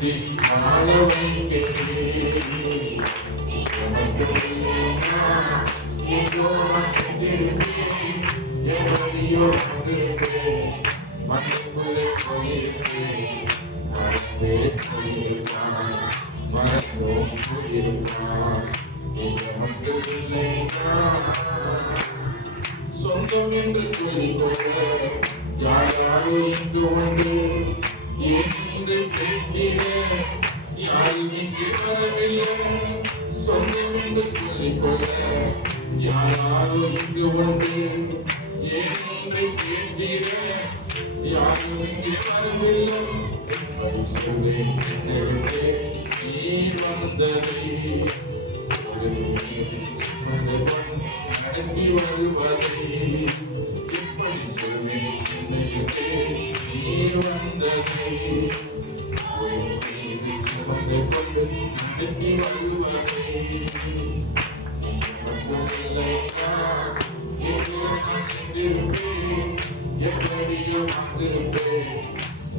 நடத்தி வாழ வைக்கிறேன். என் வழியோ வந்திருக்கிறேன், மனக்குள்ளே போயிருக்கிறேன், மறந்தே போயிருக்கான், மறந்தோம் போயிருக்கான், நீங்க மட்டும் இல்லைன்னா சொந்தம் என்று சொல்லிக்கொள்ள யாரும் இங்கு உண்டு. ஏன் என்று கேட்கிற யாரும் இங்கு வரவில்லை. சொந்தம் என்று சொல்லிக்கொள்ள யாரும் இங்கு உண்டு. ஏன் என்று கேட்கிற யாரும் இங்கு வரவில்லை. சொல்வேன் நீ வந்ததை நடத்தி வருவதை எப்படி சொல்வேன். நீர் வந்ததை நடத்தி வருவதை எப்படியோ வந்திருப்பேன்,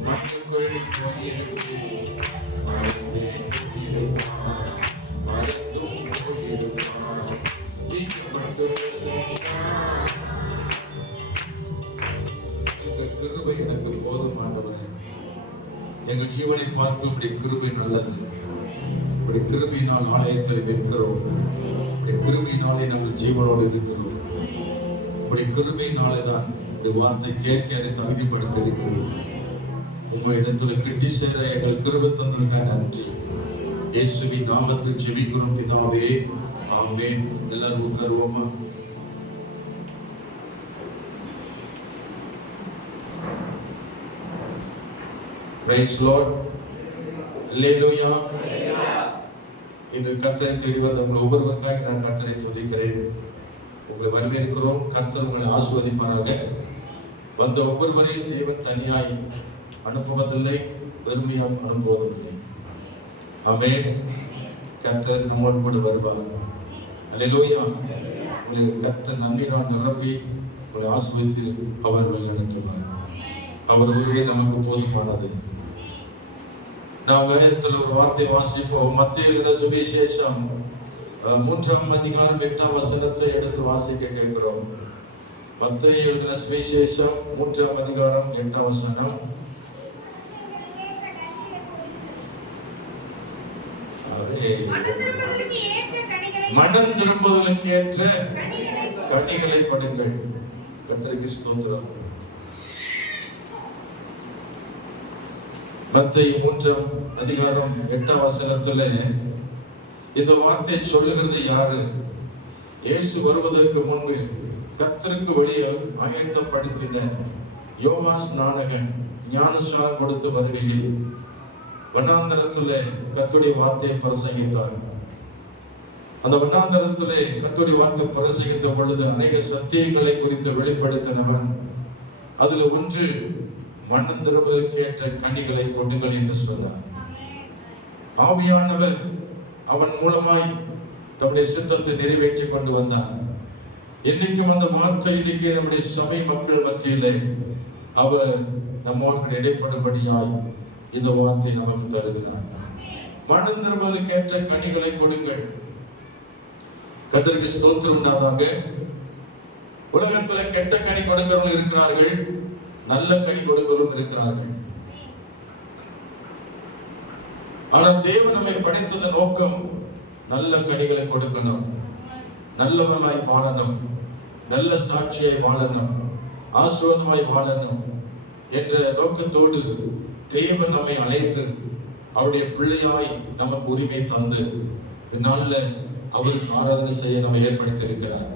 மக்கள் போயிருப்பேன், மறந்தும் போயிருப்பான். கிருபை எனக்கு போதும் ஆண்டவரே. எங்கள் ஜீவனை பார்க்கும் இப்படி கிருபை நல்லது. இப்படி கிருபையினால் ஆலயத்தில் நிற்கிறோம். இப்படி கிருபையினாலே நாங்கள் ஜீவனோடு இருக்கிறோம். இப்படி கிருபையினாலே தான் இந்த வார்த்தை கேட்க என்னை தகுதிப்படுத்தியிருக்கிறோம். உங்கள் இடத்துல கிட்டி சேர எங்கள் கிருபை தந்ததுக்காக நன்றி. இயேசுவின் நாமத்தில் ஜெபிக்கிறோம் பிதாவே, ஆமென். எல்லாரும் உட்காருவோமா? Praise Lord. Hallelujah. இன்று கர்த்தரை தேடி வந்த உங்கள் ஒவ்வொருவருக்காக நான் கர்த்தரை துதிக்கிறேன். உங்களை வரவேற்கிறோம். கர்த்தர் உங்களை ஆசீர்வதிப்பாராக. வந்த ஒவ்வொருவரையும் தேவன் தனியாய் அனுப்புவதில்லை, வெறுமையால் அனுப்புவதில்லை. ஆமென். கர்த்தர் நம்மோடு கூட வருவார். அல்லேலூயா. உங்களை கர்த்தர் நன்மையினால் நிரப்பி உங்களை ஆசீர்வதித்து அவர் வழிநடத்துவார். அவர் ஒருவே நமக்கு போதுமானது. நாம் வேதத்தில் ஒரு வார்த்தை வாசிப்போம். மத்தேயு எழுதின சுவிசேஷம் 3ஆம் அதிகாரம் 8ஆம் வசனத்தை எடுத்து வாசிக்க கேட்கிறோம். மத்தேயு எழுதின சுவிசேஷம் 3ஆம் அதிகாரம் 8ஆம் வசனம். மனம் திரும்புதலுக்கு ஏற்ற கனிகளை கொடுங்கள். கர்த்தருக்கு ஸ்தோத்திரம். மத்தேயு 3ஆம் அதிகாரம் 8ஆம் வசனத்துல இந்த வார்த்தை சொல்லுகிறது யாரு? இயேசு வருவதற்கு முன்பு கர்த்தருக்கு வெளியே ஆயத்தப்படுத்தின யோவான் ஸ்நானகன் ஞானஸ்நானம் கொடுத்து வருகையில் வனாந்தரத்திலே கர்த்தருடைய வார்த்தையை பிரசங்கித்தார். அந்த வனாந்தரத்திலே கர்த்தருடைய வார்த்தை பிரசங்கித்த பொழுது அநேக சத்தியங்களை குறித்து வெளிப்படுத்தினவன். அதுல ஒன்று, மனம் திரும்புவதற்கு ஏற்ற கனிகளை கொடுங்கள் என்று சொன்னார். ஆவியானவர் அவன் மூலமாய் தம்முடைய சித்தத்தை நிறைவேற்றி கொண்டு வந்தார். இன்னைக்கும் அந்த வார்த்தை இன்னைக்கு நம்முடைய சபை மக்கள் மத்தியிலே அவர் நம்மோடு இடைப்படும்படியாய் இந்த வார்த்தை நமக்கு தருகிறார். மனம் திரும்புவதற்கு ஏற்ற கனிகளை கொடுங்கள். கர்த்தருக்கு ஸ்தோத்திரம் உண்டாதாக. உலகத்துல கெட்ட கனி கொடுக்கிறவர்கள் இருக்கிறார்கள், நல்ல கனி கொடுக்கிறவர்களும் இருக்கிறார்கள். ஆனால் தேவன் நம்மை படைத்தது நோக்கம் நல்ல கனிகளை கொடுக்கணும், நல்லவனாய் வாழணும், நல்ல சாட்சியை வாழணும், ஆசீர்வாதமாய் வாழணும் என்ற நோக்கத்தோடு தேவன் நம்மை அழைத்து அவருடைய பிள்ளையாய் நமக்கு உரிமை தந்து இந்த நாள்ல அவருக்கு ஆராதனை செய்ய நம்ம ஏற்படுத்தி இருக்கிறார்.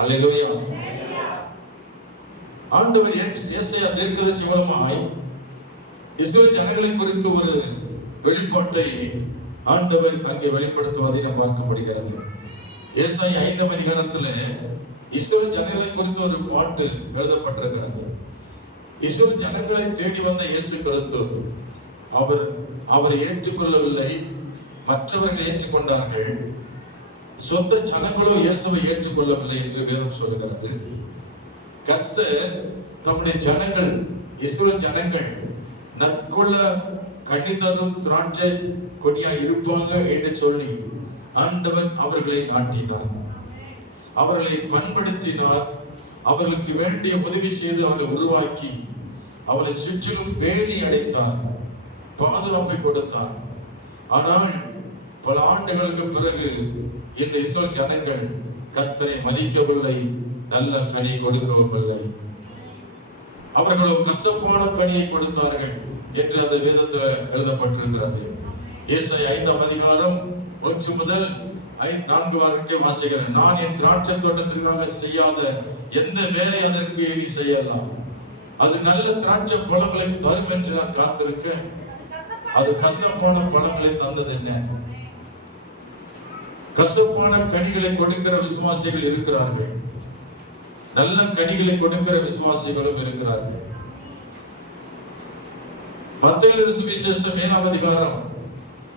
அல்லேலூயா. ஆண்டவர் ஏசாயா தீர்க்கதரிசி மூலமாய் இஸ்ரவேல் ஜனங்களை குறித்து ஒரு வெளிப்பாட்டை ஆண்டவர் அங்கே வெளிப்படுத்துவதை நாம் பார்க்க முடிகிறது. ஏசாயா 5ஆம் அதிகாரத்துல இஸ்ரவேல் ஜனங்களை குறித்து ஒரு பாட்டு எழுதப்பட்டிருக்கிறது. இஸ்ரவேல் ஜனங்களை தேடி வந்த இயேசு கிறிஸ்து அவரை ஏற்றுக்கொள்ளவில்லை, மற்றவர்கள் ஏற்றுக்கொண்டார்கள். சொந்த ஜனங்களோ இயேசுவை ஏற்றுக்கொள்ளவில்லை என்று வேதம் சொல்லுகிறது. கர்த்தர் தம்முடைய ஜனங்கள், இஸ்ரவேல் ஜனங்கள் நற்கொள்ள கனிதரும் திராட்சை கொடியாய் இருப்பாங்க என்று சொல்லி ஆண்டவர் அவர்களை நாட்டினார், அவர்களை பண்படுத்தினார், அவர்களுக்கு வேண்டிய உதவி செய்து அவர்களை உருவாக்கி அவளை சுற்றிலும் வேலி அடைத்தார், பாதுகாப்பை கொடுத்தார். ஆனால் பல ஆண்டுகளுக்கு பிறகு இந்த இஸ்ரவேல் ஜனங்கள் கர்த்தரை மதிக்கவில்லை, நல்ல கனி கொடுக்கவும் இல்லை. அவர்களோ கசப்பான கனியை கொடுத்தார்கள் என்று அந்த வேதத்தில் எழுதப்பட்டிருக்கிறது. ஏசாயா 5ஆம் அதிகாரம் 1 முதல் 4 வரைக்கும் வாசிக்கிறேன். நான் என் திராட்சை தோட்டத்திற்காக செய்யாத எந்த வேலை அதற்கு நீ செய்யலாம், அது நல்ல திராட்சை பழங்களை தரும் என்று நான் காத்திருக்க, அது கசப்பான பழங்களை தந்தது என்ன? கசப்பான கனிகளை கொடுக்கிற விசுவாசிகள் இருக்கிறார்கள், நல்ல கனிகளை கொடுக்கிற விசுவாசிகளும் இருக்கிறார்கள். மத்தேயு சுவிசேஷம் 7ஆம் அதிகாரம்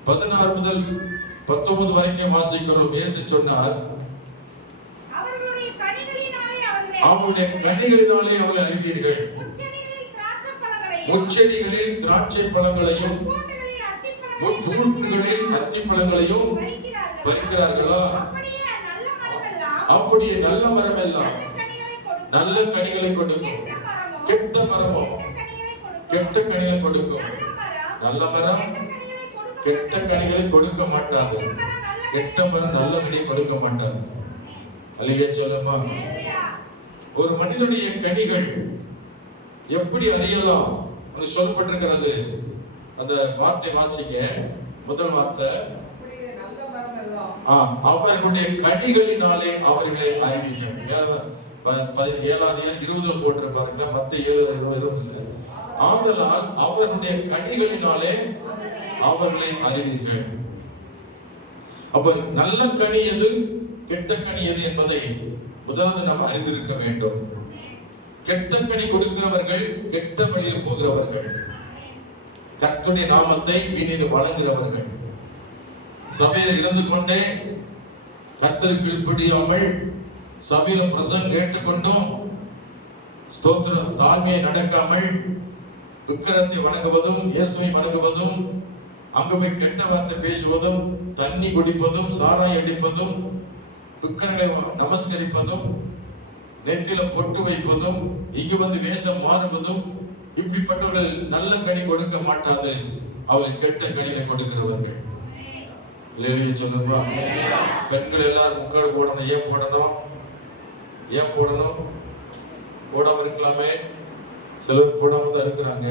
16 முதல் 19 வரைக்கும் வாசிக்கிறோம். இயேசு சொன்னார், அவருடைய கனிகளினாலே அவரை அறிவீர்கள். முட்செடிகளில் திராட்சை பழங்களையும் முட்பூண்டுகளில் அத்தி பழங்களையும் பறிக்கிறார்களா? அப்படியே நல்ல மரம் எல்லாம் நல்ல கனிகளை கொடுக்கும், கெட்ட மரமோ கெட்ட கனிகளை கொடுக்கும். நல்ல மரம் கெட்ட கனிகளை கொடுக்க மாட்டாது, கெட்ட மரம் நல்ல கனி கொடுக்க மாட்டாது. அல்லேலூயா சொல்லுமா. ஒரு மனிதனுடைய கனிகள் எப்படி அறியலாம் அது சொல்லப்பட்டிருக்கிறது. அந்த வார்த்தை வாசிங்க, முதல் வார்த்தை, அவர்களுடைய கனிகளினாலே அவர்களை அறிவீர்கள். 7:20 போட்டிருப்பாருங்க, 10:7-20. ஆதலால் அவர்களுடைய கனிகளினாலே அவர்களை அறிவீர்கள். அப்ப நல்ல கனி எது, கெட்ட கனி எது என்பதை முதலாவது நாம் அறிந்திருக்க வேண்டும். கெட்ட கனி கொடுக்கிறவர்கள் கெட்ட வழியில் போகிறவர்கள், கர்த்தருடைய நாமத்தை வீணில் வழங்குகிறவர்கள், சபையில் இருந்து கொண்டே கர்த்தருக்கு கீழ்ப்படியாமல் சபையில பிரசங்கம் கேட்டுக்கொண்டும் ஸ்தோத்திரம் தாழ்மையை நடக்காமல் விக்கிரத்தை வணங்குவதும் இயேசுவை வணங்குவதும் அங்கு போய் கெட்ட வார்த்தை பேசுவதும் தண்ணி குடிப்பதும் சாராய் அடிப்பதும் விக்கிரங்களை நமஸ்கரிப்பதும் நெத்தியில பொட்டு வைப்பதும் இங்கு வந்து வேஷம் மாறுவதும், இப்படிப்பட்டவர்கள் நல்ல கனி கொடுக்க மாட்டாது, அவர்கள் கெட்ட கனியை கொடுக்கிறவர்கள். இல்லையே சொல்லுமா. பெண்கள் எல்லாரும் முக்காடு போடணும். ஏன் போடணும்? ஏன் போடணும்? போடாம இருக்கலாமே. சிலர் போடாம தான் இருக்கிறாங்க.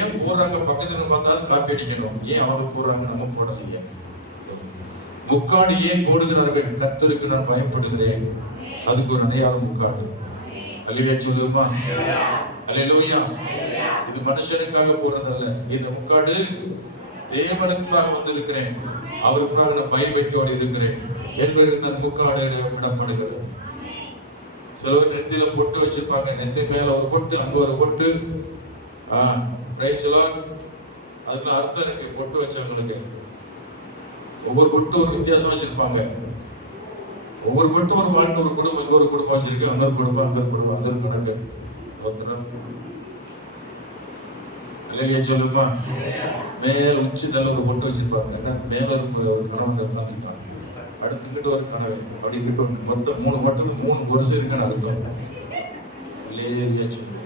ஏன் போடுறாங்க? பக்கத்துல பார்த்தாலும் காப்பி அடிக்கணும். ஏன் அவங்க போடுறாங்க, நம்ம போடலையே? முக்காடு ஏன் போடுகிறார்கள்? கர்த்தருக்கு நான் பயப்படுகிறேன், அதுக்கு ஒரு அடையாளம் முக்காடு. அல்லேலூயா சொல்லுமா. அல்லேலூயா. இது மனுஷனுக்காக போறதல்ல, இந்த முக்காடு தேவனுக்காக வந்திருக்கிறேன், அவருக்காக நான் பயபக்தியோடு இருக்கிறேன் என்பதற்கு தான் முக்காடு விடப்படுகிறது. சிலர் நெத்தியில பொட்டு வச்சிருப்பாங்க, நெத்தி மேல ஒரு பொட்டு, அங்க ஒரு பொட்டு. அதுல அர்த்தம் இருக்கு. பொட்டு வச்சவங்களுக்கு ஒவ்வொரு பொட்டு ஒரு வித்தியாசம் வச்சிருப்பாங்க. ஒவ்வொரு பொட்டு ஒரு வாழ்க்கை, ஒரு குடும்பம், இங்க ஒரு குடும்பம் வச்சிருக்கு, அங்க ஒரு குடும்பம், அங்க ஒரு குடும்பம், அது ஒரு கணக்கு. அல்லேலூயா சொல்லுமா. மேல உச்சி தலை ஒரு பொட்டு வச்சிருப்பாங்க, மேல ஒரு கணவன் உட்காந்துருப்பாங்க, அடுத்துக்கிட்டு ஒரு கனவை, அப்படிங்கிட்டு மொத்தம் 3 பொட்டுக்கு 3 புருஷன் இருக்குன்னு அர்த்தம். அல்லேலூயா சொல்லுமா.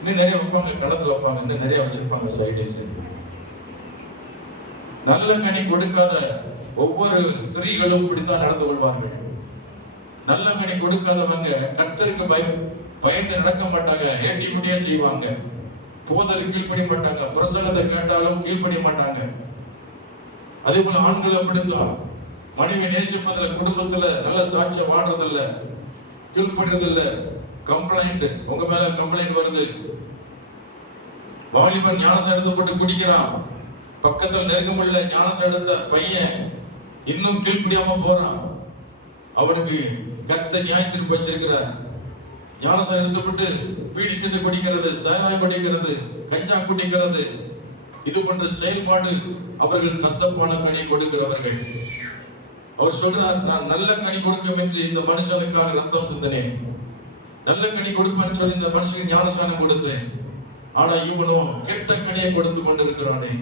இன்னும் நிறைய வைப்பாங்க, கடத்துல வைப்பாங்க, இன்னும் நிறைய வச்சிருப்பாங்க சைடேஸ். நல்ல கனி கொடுக்காத ஒவ்வொரு ஸ்திரீகளும் இப்படித்தான் நடந்து கொள்வார்கள். நல்ல கனி கொடுக்காதவங்க கர்த்தருக்கு பயந்து நடக்க மாட்டாங்க, ஏட்டி முடியா செய்வாங்க, போதல் கீழ்ப்படிய மாட்டாங்க, பிரசங்கத்தை கேட்டாலும் கீழ்ப்படிய மாட்டாங்க. அதே போல ஆண்கள் அப்படித்தான். மனைவி நேசிப்பதில்லை, குடும்பத்துல நல்ல சாட்சியம் வாடுறதில்ல, கீழ்ப்படுறதில்ல, கம்ப்ளைண்ட், உங்க மேல கம்ப்ளைண்ட் வருது. வாலிபன் ஞானசம் எடுத்து குடிக்கிறான், பக்கத்தில் நெருக்கமுள்ள ஞானசம் எடுத்த பையன் இன்னும் கீழ்ப்படியாம போறான், அவனுக்கு கர்த்தர் நியாய தீர்ப்பு வச்சிருக்கிறார். ஞானசம் எடுத்துப்பட்டு பீடி சென்று குடிக்கிறது, சாராயம் குடிக்கிறது, கஞ்சா குடிக்கிறது, இது போன்ற செயல்பாடு அவர்கள் கசப்பான கனி கொடுக்கிறவர்கள். அவர் சொல்றார், நான் நல்ல கனி கொடுக்கும் என்று இந்த மனுஷனுக்காக ரத்தம் சிந்தினேன், நல்ல கனி கொடுப்பேன்னு சொல்லி இந்த மனுஷனுக்கு ஞானசானம் கொடுத்தேன், ஆனா இவனும் கெட்ட கனியை கொடுத்து கொண்டிருக்கிறானே,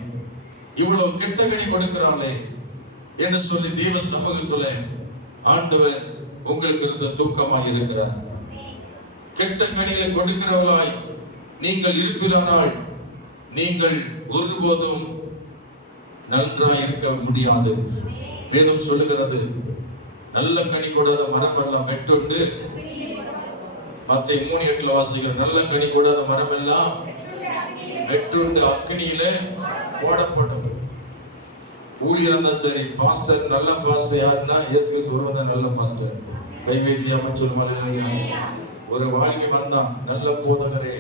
இவ்வளவு கெட்ட கனி கொடுக்கிறாளே என்று சொல்லி தேவ சமூகத்துல ஆண்டவர் உங்களுக்கு இருந்த தூக்கமாய் இருக்கிறார். கெட்ட கனிகளை கொடுக்கிறவளாய் நீங்கள் இருப்பிலானால் நீங்கள் ஒருபோதும் நன்றாய் இருக்க முடியாது. வேதம் சொல்லுகிறது, நல்ல கனி கொடாத மரம் எல்லாம் வெட்டுண்டு, மத்தேயு 3:8 வாசிக்கிற, நல்ல கனி கொடாத மரம் எல்லாம் வெட்டுண்டு அக்னியில போடப்படும். ஊழியர் இருந்தா சரி, பாஸ்டர், நல்ல பாஸ்டர் யாருன்னா இயேசு கிறிஸ்து ஒருவர் தான் நல்ல பாஸ்டர். கை வைத்தி அமைச்சர் மலையா ஒரு வாழ்க்கை வந்தான், நல்ல போதகரே.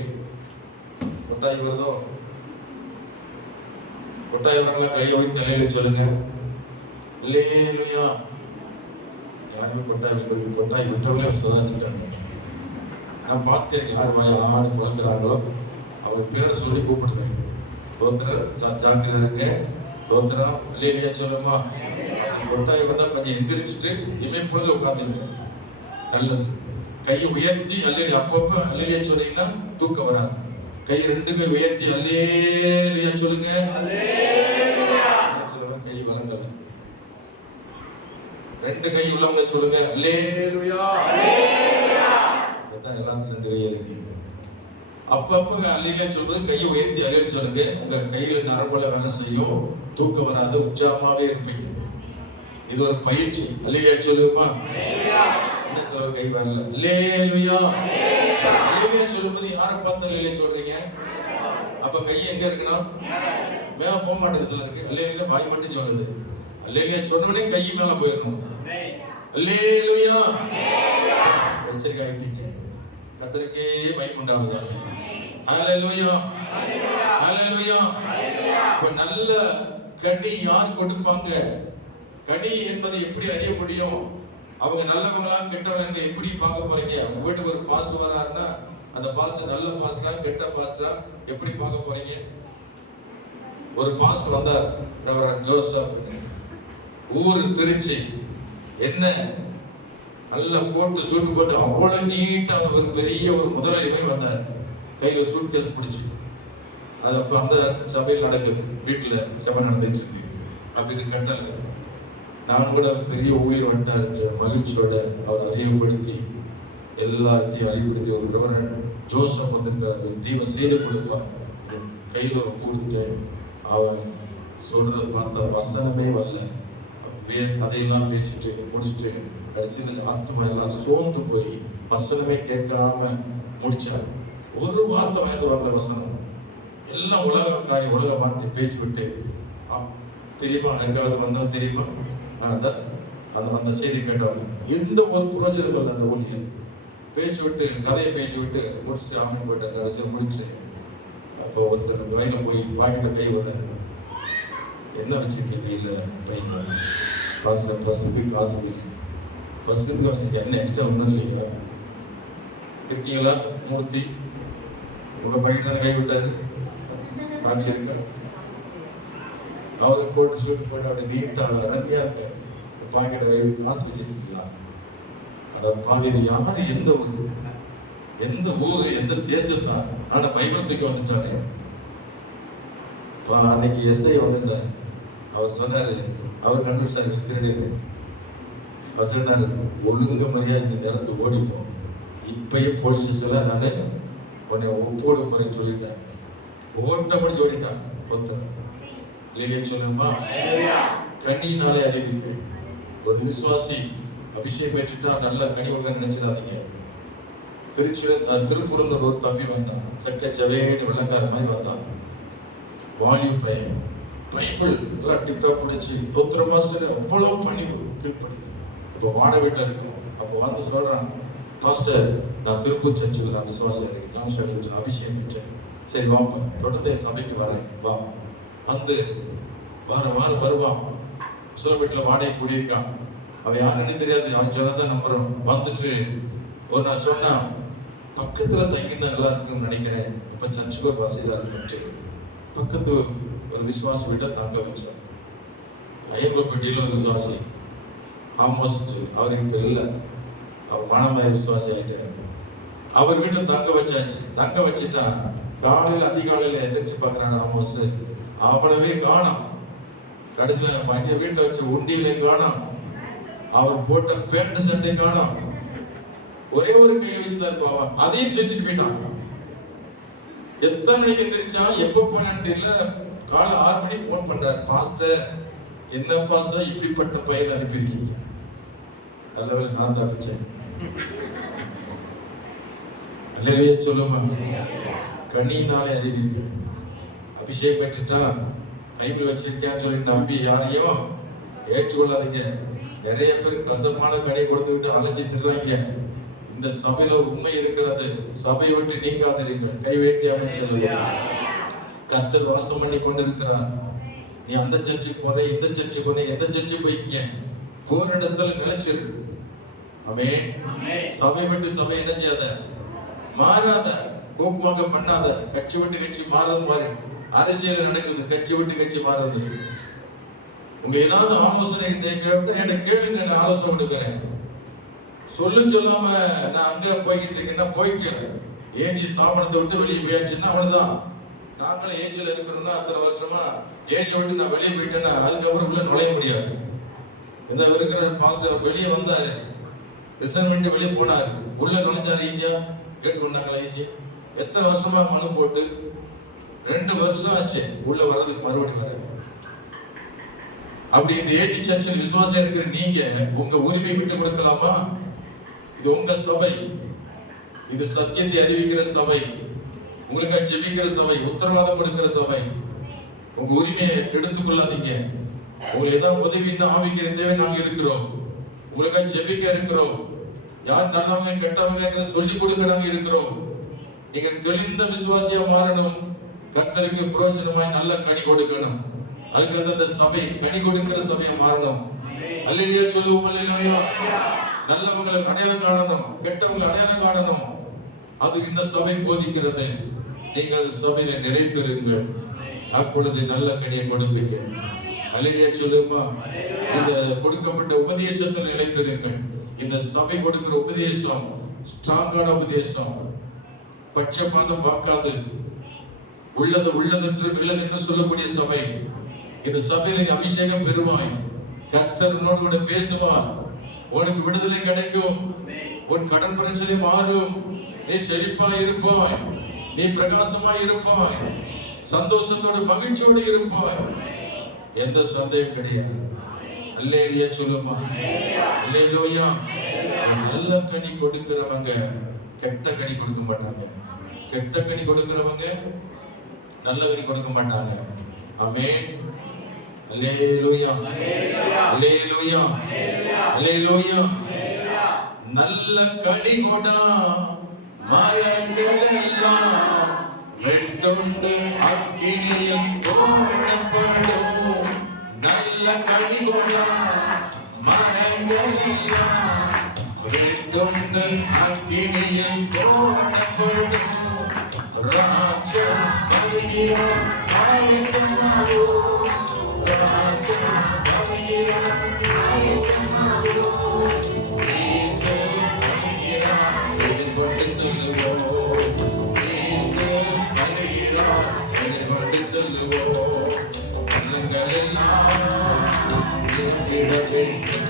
கொட்டாய் வருதோ? கொட்டாய் வரலாம் கையை வைத்து தலையில சொல்லுங்க, அல்லேலூயா. யாருமே கொட்டாய் விட்டவங்களே சுதாரிச்சுட்டாங்க. நான் பார்த்துட்டேன், யார் வாய் ஆணு குழக்கிறாங்களோ அவங்க பேரை சொல்லி கூப்பிடுவேன். தோத்திரம், ஜாக்கிரதை இருங்க, தோத்திரம், அல்லேலூயா சொல்லுமா. கொட்டாய் வந்தா கொஞ்சம் எந்திரிச்சிட்டு இமைப்பொழுது உட்காந்துங்க, நல்லது. கையை உயர்த்தி அல்லேலூயா, அப்பப்ப அல்லேலூயா சொன்னீங்கன்னா தூக்கம் வராது. கை ரெண்டுமே உயர்த்தி அல்லேலூயா சொல்லுங்க. சிலவர் கை வளங்கல, ரெண்டு கை உள்ளவங்க சொல்லுங்க அல்லேலூயா. எல்லாத்தையும் ரெண்டு கை இருக்கு. அப்பப்ப அல்லேலூயா சொல்றது கையை உயர்த்தி அல்லேலூயா சொல்லுங்க. உங்க கையில நரம்புல வேலை செய்யும், தூக்கம் வராது, உற்சாகமாவே இருப்பீங்க. இது ஒரு பயிற்சி. அல்லேலூயா சொல்லுமா. என்ன சொல்ல கை வரல, அல்லேலூயா. அல்லேலூயா சொல்லும்போது யாரை பார்த்து அல்லேலூயா சொல்றீங்க? அப்ப கை எங்க இருக்குன்னா மேல போக மாட்டேது சிலருக்கு. அல்லேலூயா வாய் மட்டும் சொல்லுது. அல்லேலூயா சொன்னோடனே கை மேல போயிடணும். அல்லேலூயா. எச்சரிக்கை ஆயிட்டீங்க. கர்த்தருக்கே மகிமை உண்டாவதாக. அல்லேலூயா, அல்லேலூயா. இப்ப நல்ல கனி யார் கொடுப்பாங்க? கனி என்பதை எப்படி அறிய முடியும்? அவங்க நல்லவங்களா கெட்டவங்க எப்படி பார்க்க போறீங்க? உங்க வீட்டுக்கு ஒரு பாஸ்டர் வராருன்னா அந்த பாஸ்டர் நல்ல பாஸ்டரா கெட்ட பாஸ்டரா எப்படி பார்க்க போறீங்க? ஒரு பாஸ்டர் வந்தார், ரெவரண்ட் ஜோசப், ஊரு திருச்சி. என்ன நல்ல கோட்டு சூட்டு போட்டு அவ்வளவு நீட்டா ஒரு பெரிய ஒரு முதலாளிமே வந்தார், கையில சூட் கேஸ் பிடிச்சு. அது அப்ப அந்த சபையில் நடக்குது, வீட்டுல சபை நடந்துச்சு. அப்படி இது கட்டல. நான் கூட பெரிய ஊழியர் வந்துட்டார் மகிழ்ச்சியோட அவர் அறிவுப்படுத்தி எல்லாத்தையும் அறிவுப்படுத்தி ஒரு ரெவரண்ட் ஜோசப் வந்திருக்காரு, தீவ செய்து கொடுப்பார். கையில கொடுத்துட்டேன். அவன் சொல்றத பார்த்தா வசனமே வரல. கதையெல்லாம் பேசிட்டு முடிச்சுட்டு கடைசியில் ஆத்மா எல்லாம் சோர்ந்து போய் வசனமே கேட்காம முடிச்சார். ஒரு வார்த்தை வாய்ந்து வரல வசனம். எல்லாம் உலக வார்த்தை பேசிவிட்டு, தெரியுமா எனக்காவது வந்தா தெரியுமா அந்த செய்தி கேட்டவங்க எந்த ஒரு புரோஜனம் அந்த ஊழியர் பேசிவிட்டு கதையை பேசிவிட்டு முடிச்சு ஆமன் போயிட்டார். கடைசியில் முடிச்சு அப்போ ஒருத்தர் வயல போய் பாக்கெட்ட கை வர, என்ன வச்சிருக்கேன் கையில? பையன் பசுக்கு காசு பேசு, பசுக்கு வச்சிருக்கேன், என்ன எக்ஸ்ட்ரா ஒன்றும் இல்லையா? இருக்கீங்களா மூர்த்தி? உங்க பையன் தானே கை விட்டாரு, சாட்சி இருக்கா? அவர் போட்டு ஷூட் போட்டு அப்படி நீட்டாக அருமையா இருக்க பாக்கெட்ட கையில் காசு வச்சிருக்கீங்களா? அதை பாவியது யாரு, எந்த ஊரு எந்த தேசத்தான்? ஆனா பைபிள் தூக்கி வந்துட்டானே. அன்னைக்கு எஸ்ஐ வந்திருந்தார். அவர் சொன்னாரு, அவர் கண்டுபிடிச்சாரு திருடின்னு. அவர் சொன்னாரு, ஒழுங்கு மரியாதை இந்த இடத்துக்கு ஓடிப்போம், இப்பயே போலீஸ் ஸ்டேஷன்ல நானு உன்னை ஒப்போடு போறேன்னு சொல்லிட்டேன். ஓட்டப்படி சொல்லிட்டான். பொத்தன இல்லையே சொல்லுமா. கனியினாலே அறிவீர்கள். ஒரு விசுவாசி அபிஷேகம் பெற்றுட்டா நல்ல கனி உள்ள நினைச்சிடாதீங்க. திருப்பூர்ல ஒரு தம்பி வந்தான், சக்க ஜவேன்னு வெள்ளக்கார மாதிரி வந்தான். வாலிப பையன், பைபிள் நல்லா டிப்பா பிடிச்சி தோத்திர மாஸ்டர் அவ்வளவு பணிவு கீழ்படுது. இப்போ வாட வீட்டில் இருக்கும். அப்போ வந்து சொல்றான், பாஸ்டர் நான் திருப்பூர் சர்ச்சில் நான் விசுவாசம் இருக்கேன், நான் சொல்லி அபிஷேகம் பெற்றேன். சரி வாப்பா, தொடர்ந்து என் சபைக்கு வரேன் வா. வந்து வாரம் வருவான். சில வீட்டில் வாடகை கூடியிருக்கான். அவன் யாருன்னு தெரியாது, அவன் சிலதான் நம்புறான். வந்துட்டு ஒரு நான் சொன்னான், பக்கத்துல தங்கியிருந்தா நல்லா இருக்குன்னு நினைக்கிறேன், இப்ப சர்ச்சுக்கு ஒரு வசதியா இருக்கு. பக்கத்து ஒரு விசுவாசி வீட்டை தங்க வச்சார். ஐயம்பட்டியில ஒரு விசுவாசி ஆல்மோஸ்ட் அவருக்கு இப்ப இல்லை, அவர் மனமாரி விசுவாசி ஆயிட்டாரு. அவர் வீட்டை தங்க வச்சாச்சு. தங்க வச்சுட்டா காலையில் அதிகாலையில் எந்திரிச்சு பார்க்குறாரு ஆமோஸ், அவனவே காணோம். கடைசியில் மனித வீட்டை வச்சு உண்டியிலையும் காணோம், அவர் போட்ட பேண்ட் சட்டை காணோம். ஒரே ஒரு கையில் வச்சுதான் போவான், அதையும் சுத்திட்டு போயிட்டான். எத்தனை மணிக்கு எந்திரிச்சா எப்ப போனான்னு தெரியல. காலை 6 மணிக்கு போன் பண்றாரு, பாஸ்டர் என்ன பாஸ்டர் இப்படிப்பட்ட பையன் அனுப்பியிருக்கீங்க. நல்லவேளை நான் தான் பிச்சேன். அல்லேலூயா சொல்லுமா. கண்ணியினாலே அறிவீர்கள். அபிஷேகம் பெற்றுட்டான், பைபிள் வச்சிருக்கேன்னு சொல்லி நம்பி யாரையும் ஏற்றுக்கொள்ளாதீங்க. நிறைய பேர் கசப்பான கனி கொடுத்துக்கிட்டு அலைஞ்சி திடுறாங்க. இந்த சபையில உண்மை இருக்கிறது, சபையை விட்டு நீங்காதீர்கள். கை வைத்து அமைச்சர் கர்த்தர் வாசம் பண்ணி கொண்டிருக்கிறார். நீ அந்த சர்ச்சுக்கு போற, இந்த சர்ச்சுக்கு போற, எந்த சர்ச்சுக்கு போய்க்கீங்க, போற இடத்துல நிலைச்சிரு. ஆமென். சபை விட்டு சபை என்ன செய்யாத, மாறாத, கோபமாக பண்ணாத. கட்சி விட்டு கட்சி மாறது மாதிரி அரசியல் நடக்குது, கட்சி விட்டு கட்சி மாறுது. உங்களுக்கு ஏதாவது ஆலோசனை என்ன கேளுங்க, நான் ஆலோசனை கொடுக்குறேன். சொல்லும் சொல்லாம நான் அங்க போய்கிட்டு இருக்கேன்னா போய்க்கிறேன். ஏஜி ஸ்தாபனத்தை விட்டு வெளியே போயாச்சுன்னா அவ்வளவுதான். நாங்களும் ஏஜில் இருக்கணும்னா அத்தனை வருஷமா ஏஜை விட்டு நான் வெளியே போயிட்டேன்னா அதுக்கப்புறம் உள்ள நுழைய முடியாது. இந்த இருக்கிற பாஸ்டர் வெளியே வந்தாரு, ரிசைன் பண்ணிட்டு வெளியே போனாரு, உள்ள நுழைஞ்சாரு ஈஸியா, கேட்டுக்கொண்டாங்களா ஈஸியா. எத்தனை வருஷமா மனு போட்டு 2 வருஷம் ஆச்சு உள்ள வர்றதுக்கு, மறுபடியும் வர. அப்படி இந்த ஏஜி சர்ச்சில் விசுவாசம் இருக்கிற நீங்க உங்க உரிமை விட்டு கொடுக்கலாமா? இது உங்க சபை, இது சத்தியத்தை அறிவிக்கிற சபை, உங்களுக்காக ஜெபிக்கிற சபை, உத்தரவாதம் கொடுக்கிற சபை. உங்க உரிமையை கெடுத்துக் கொள்ளாதீங்க. உங்களுக்கு ஏதாவது உதவின்னு ஆவிக்கிற தேவை நாங்க இருக்கிறோம், உங்களுக்காக ஜெபிக்க இருக்கிறோம். யார் நல்லவங்க கெட்டவங்க சொல்லிக் கொடுக்க நாங்க இருக்கிறோம். நீங்க தெளிந்த விசுவாசியா மாறணும், கர்த்தருக்கு பிரயோஜனமாய் நல்ல கனி கொடுக்கணும். அதுக்கு அந்த சபை கனி கொடுக்கிற சபையா மாறணும். அல்லேலூயா சொல்லுவோம். அல்லேலூயா. நல்லவங்களை அடையாளம் காணணும், கெட்டவங்களை அடையாளம் காணணும். அது இந்த சபை போதிக்கிறது. நீங்கள் சபையில நிலைத்திருங்கள், அப்பொழுது நல்ல கனியை கொடுப்பீங்க. அல்லேலூயா சொல்லுமா. இந்த கொடுக்கப்பட்ட உபதேசத்தில் நிலைத்திருங்கள். இந்த சபை கொடுக்கிற உபதேசம் ஸ்ட்ராங்கான உபதேசம், பட்சபாதம் பார்க்காது, உள்ளது உள்ளதென்று இல்லது என்று சொல்லக்கூடிய சபை. இந்த சபையில நீ அபிஷேகம் பெறுவாய், கர்த்தர் உன்னோடு கூட பேசுவார், உனக்கு விடுதலை கிடைக்கும், உன் கடன் பிரச்சனை மாறும், நீ செழிப்பாய் இருப்பாய், நீ பிரகாசமாய் இருப்பாய், சந்தோஷத்தோடு மகிழ்ச்சியோடு இருப்பாய். எந்த சந்தேகம் கிடையாது. அல்லேலூயா சொல்லுமா. அல்லேலூயா. நல்ல கனி கொடுக்கிறவங்க கெட்ட கனி கொடுக்க மாட்டாங்க, கெட்ட கனி கொடுக்கிறவங்க நல்ல கனி கொடுக்க மாட்டாங்க. ஆமென். அல்லேலூயா. அல்லேலூயா. அல்லேலூயா. நல்ல கனி கொடா மரங்கள் எல்லாம் வெட்டுண்டு அக்கினியில் போடப்படும். நல்ல கனி கொடா மரங்கள் எல்லாம் வெட்டுண்டு அக்கினியில் போடப்படும். ராஜா வருகிறார், ஆயத்தமாவோ. ராஜா வருகிறார், ஆயத்தமாவோ. இயேசு வருகிறார், எதிர்கொண்டு செல்லுவோம். இயேசு வருகிறார், எதிர்கொண்டு செல்லுவோம். உள்ளங்கள் எல்லாம் இறந்திட வேண்டும்,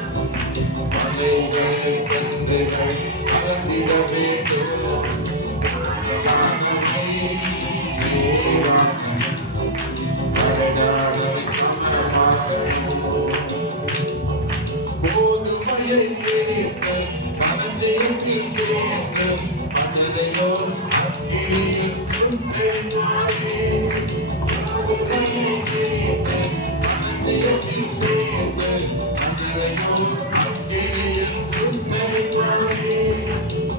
மலைகள் கன்றுகள் அகந்திட வேண்டும். போதுமையை தெரிந்து பணத்தையில் சேர்ந்து மதலையோர் அக்கினியில் சுட்டேனாரே. போதுமையை தெரிந்து பணத்தையில் சேர்ந்து மதலையோர் அக்கினியில் சுட்டேனாரே.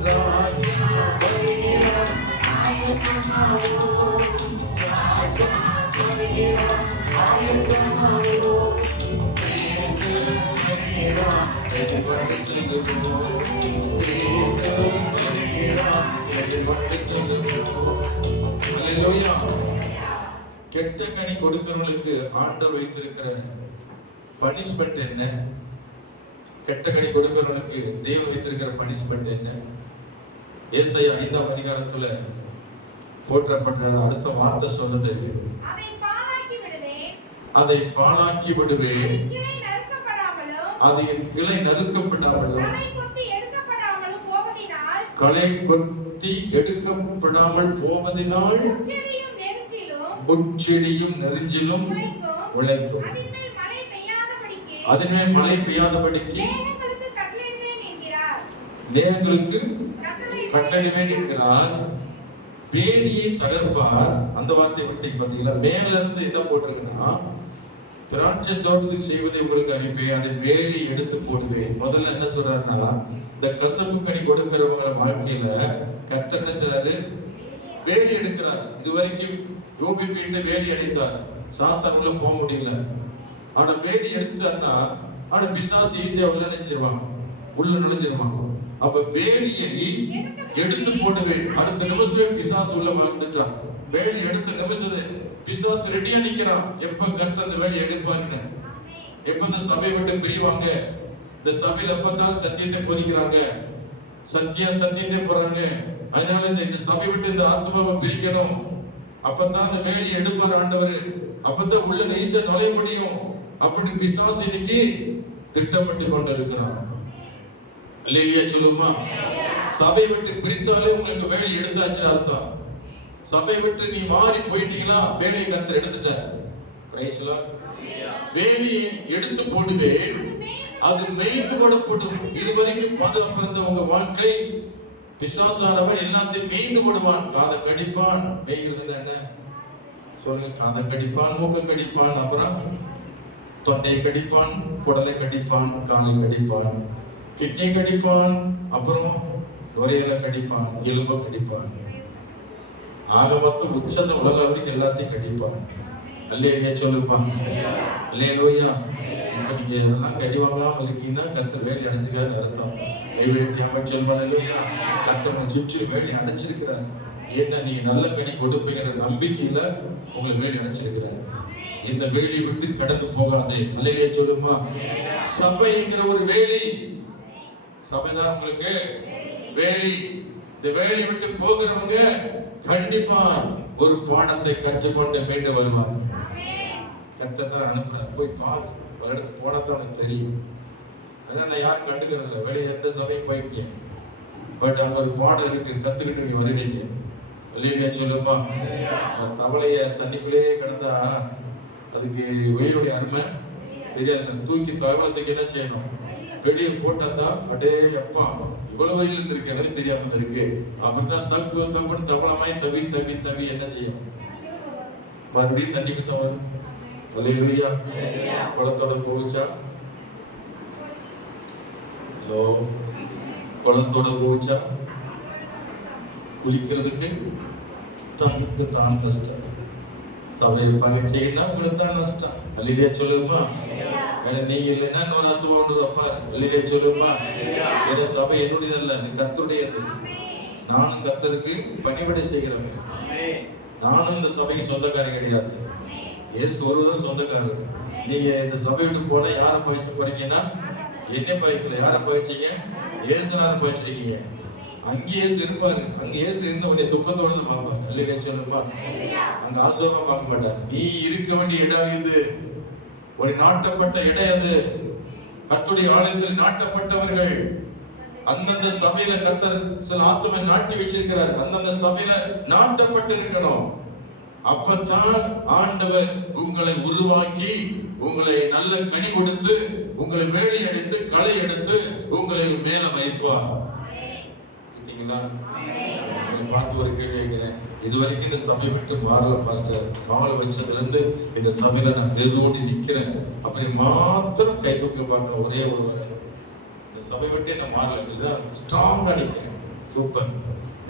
ராஜா வருகிறார், ஆயத்தமாவோ. ராஜா வருகிறார், ஆயத்தமாவோ. இயேசு வருகிறார், எதிர்கொண்டு செல்லுவோம். இயேசு வருகிறார், எதிர்கொண்டு செல்லுவோம். அல்லேலூயா. கெட்ட கனி கொடுக்கிறவங்களுக்கு ஆண்டவர் வைத்திருக்கிற பனிஷ்மெண்ட் என்ன? கெட்ட கனி கொடுக்கிறவனுக்கு தேவன் வைத்திருக்கிற பனிஷ்மெண்ட் என்ன? ஏசாயா 5ஆம் அதிகாரத்துல போற்றப்பட்ட அடுத்த வார்த்தை சொல்லுது, அதை பாழாக்கி விடுவேன், அது என் கிளை நறுக்கப்படாமலும் களை கொத்தி எடுக்கப்படாமல் போவதினால் முட்செடியும் நெறிஞ்சிலும் உழைக்கும், அதன்மேல் மழை பெய்யாதபடிக்கு மேகங்களுக்கு கட்டளைவேன் என்கிறார். வேலியை தகர்ப்பார். அந்த வார்த்தை விட்டு பார்த்தீங்களா? மேல இருந்து என்ன போட்டிருக்குன்னா, திராட்சை தோட்டத்துக்கு செய்வதை உங்களுக்கு அனுப்பேன், அதை வேலி எடுத்து போடுவேன். முதல்ல என்ன சொல்றாருன்னா, இந்த கசப்பு கனி கொடுக்கிறவங்க வாழ்க்கையில கர்த்தர் என்ன செய்றாரு? வேலி எடுக்கிறார். இதுவரைக்கும் யோபின் வீட்டை வேலி அடைந்தார், சாத்தானுக்குள்ள போக முடியல. ஆனா வேலி எடுத்துட்டாருன்னா, ஆனா பிசாசு ஈஸியா உள்ள நுழைஞ்சிருவான். அப்ப வேலியை எடுத்து போடுவேன். அடுத்த நிமிஷமே பிசாசு உள்ள வாழ்ந்துட்டான். வேலி எடுத்த நிமிஷம் பிசாசு ரெடியா நிக்கிறான். எப்ப கர்த்தர் அந்த வேலையை எடுப்பாருன்னு, எப்ப இந்த சபையை விட்டு பிரிவாங்க, இந்த சபையில எப்பதான் சத்தியத்தை போதிக்கிறாங்க, சத்தியத்தை போறாங்க, அதனால இந்த சபை விட்டு இந்த ஆத்மாவை பிரிக்கணும், அப்பதான் அந்த வேலையை எடுப்பார் ஆண்டவர், அப்பதான் உள்ள நைசா நுழைய முடியும் அப்படின்னு பிசாசு இன்னைக்கு திட்டமிட்டு கொண்டு இருக்கிறான். அல்லேலூயா சொல்லுமா? சபை விட்டு பிரித்தாலே உங்களுக்கு வேலை எடுத்தாச்சுன்னு அர்த்தம். சபை விட்டு நீ மாறி போயிட்டீங்களா, வேலையை கர்த்தர் எடுத்துட்டார். Praise Lord. வேலையை எடுத்து போடுவேன், அது மேய்ந்து கூட போடும். இதுவரைக்கும் பாதுகாப்பு உங்க வாழ்க்கை, பிசாசானவன் எல்லாத்தையும் மேய்ந்து போடுவான். காதை கடிப்பான். மேய்கிறது என்ன சொல்லுங்க? காதை கடிப்பான், மூக்க கடிப்பான், அப்புறம் தொண்டையை கடிப்பான், குடலை கடிப்பான், காலை கடிப்பான், கிட்னி கடிப்பான், அப்புறம் நுரையீரலை கடிப்பான், எலும்பை கடிப்பான். ஆக மொத்தம் உச்சந்த உலக வரைக்கும் எல்லாத்தையும் கடிப்பான். அல்லேலூயா சொல்லுப்பா. அல்லேலூயா. இப்ப நீங்க இதெல்லாம் கடி வாங்காம இருக்கீங்கன்னா கர்த்தர் வேலி அடைச்சுக்கிறான்னு அர்த்தம். கைவெழுத்தி அமைச்சல் அல்லேலூயா. கர்த்தர் சுற்றி வேலி அடைச்சிருக்கிறார். ஏன்னா நீங்க நல்ல கனி கொடுப்பீங்கிற நம்பிக்கையில உங்களை வேலி அடைச்சிருக்கிறார். இந்த வேலியை விட்டு கடந்து போகாதே. அல்லேலூயா சொல்லுமா. சபைங்கிற ஒரு வேலி, சபைதான் உங்களுக்கு வேலி. இந்த வேலி விட்டு போகிறவங்க கண்டிப்பா ஒரு பாடத்தை கற்றுக்கொண்டு மீண்டு வருவாங்க. கர்த்தர் தான் அனுப்புறார். போய் பாரு, ஒரு இடத்துக்கு போனா தான் எனக்கு தெரியும். அதனால நான் யாரும் கண்டுக்கிறது இல்லை. வெளியே எந்த சபையும் போயிருக்கேன், பட் அங்க ஒரு பாடம் இருக்கு, கத்துக்கிட்டு நீங்க வருவீங்க. வெளியே சொல்லுமா. தவளைய தண்ணிக்குள்ளேயே கிடந்தா அதுக்கு வெளியுடைய அருமை தெரியாது. தூக்கி தவளை தூக்கி என்ன செய்யணும்? வெளியே போட்டாதான் அடே அப்பா இவ்வளவு வயல இருந்திருக்கு, எனக்கு தெரியாம இருந்திருக்கு. அப்படிதான் தப்புன்னு தவளமாய் தவி தவி தவி என்ன செய்யும்? மறுபடியும் தண்ணிக்கு தான் வரும். அல்லேலூயா. குளத்தோட கோவிச்சா, ஹலோ, குளத்தோட கோவிச்சா குளிக்கிறதுக்கு தனக்கு தான் கஷ்டம். சபையை பகைச்சீங்கன்னா உங்களுக்கு தான் நஷ்டம். அல்லேலூயா சொல்லுமா. நீங்க இல்லைன்னா இன்னொரு அர்த்தமா ஒன்று வைப்பாரு. அல்லேலூயா சொல்லுமா. ஏன்னா சபை என்னுடையதல்ல, அது கர்த்தருடையது. நானும் கர்த்தருக்கு பணிவிடை செய்கிறவன். நானும் இந்த சபைக்கு சொந்தக்காரன் கிடையாது. இயேசு ஒருவரும் சொந்தக்காரர். நீங்க இந்த சபை விட்டு போனா யாரை பயிற்சி போறீங்கன்னா, என்ன பயிற்சியில யாரை பயிற்சிங்க? இயேசுநாதன் பயிற்சிருக்கீங்க. அங்கே இயேசு இருப்பாரு. அங்க இயேசு இருந்த உடனே துக்கத்தோட தான் பார்ப்பாங்க. அல்லேலூயா சொல்லுமா. அங்க ஆசோமா பார்க்க மாட்டார். நீ இருக்க வேண்டிய இடம் இது, ஒரு நாட்டப்பட்ட இடம் அது. கர்த்தருடைய ஆலயத்தில் நாட்டப்பட்டவர்கள். அந்தந்த சபையில கர்த்தர் சில ஆத்துமை நாட்டி வச்சிருக்கிறார். அந்தந்த சபையில நாட்டப்பட்டு இருக்கணும். அப்பதான் ஆண்டவர் உங்களை உருவாக்கி, உங்களை நல்ல கனி கொடுத்து, உங்களை வேலி அடித்து களை எடுத்து உங்களை மேல வைப்பார். பார்த்து ஒரு கேள்வி வைக்கிறேன். இதுவரைக்கும் இந்த சபை விட்டு மாறல பாஸ்டர், மாலை வச்சதுல இருந்து இந்த சபையில நான் வெறுவோடி நிக்கிறேன் அப்படி மாத்திரம் கை தூக்கி பார்க்கணும். ஒரே ஒருவர் இந்த சபை விட்டு நான் மாறல, இதுதான் ஸ்ட்ராங்கா நிக்கிறேன். சூப்பர்.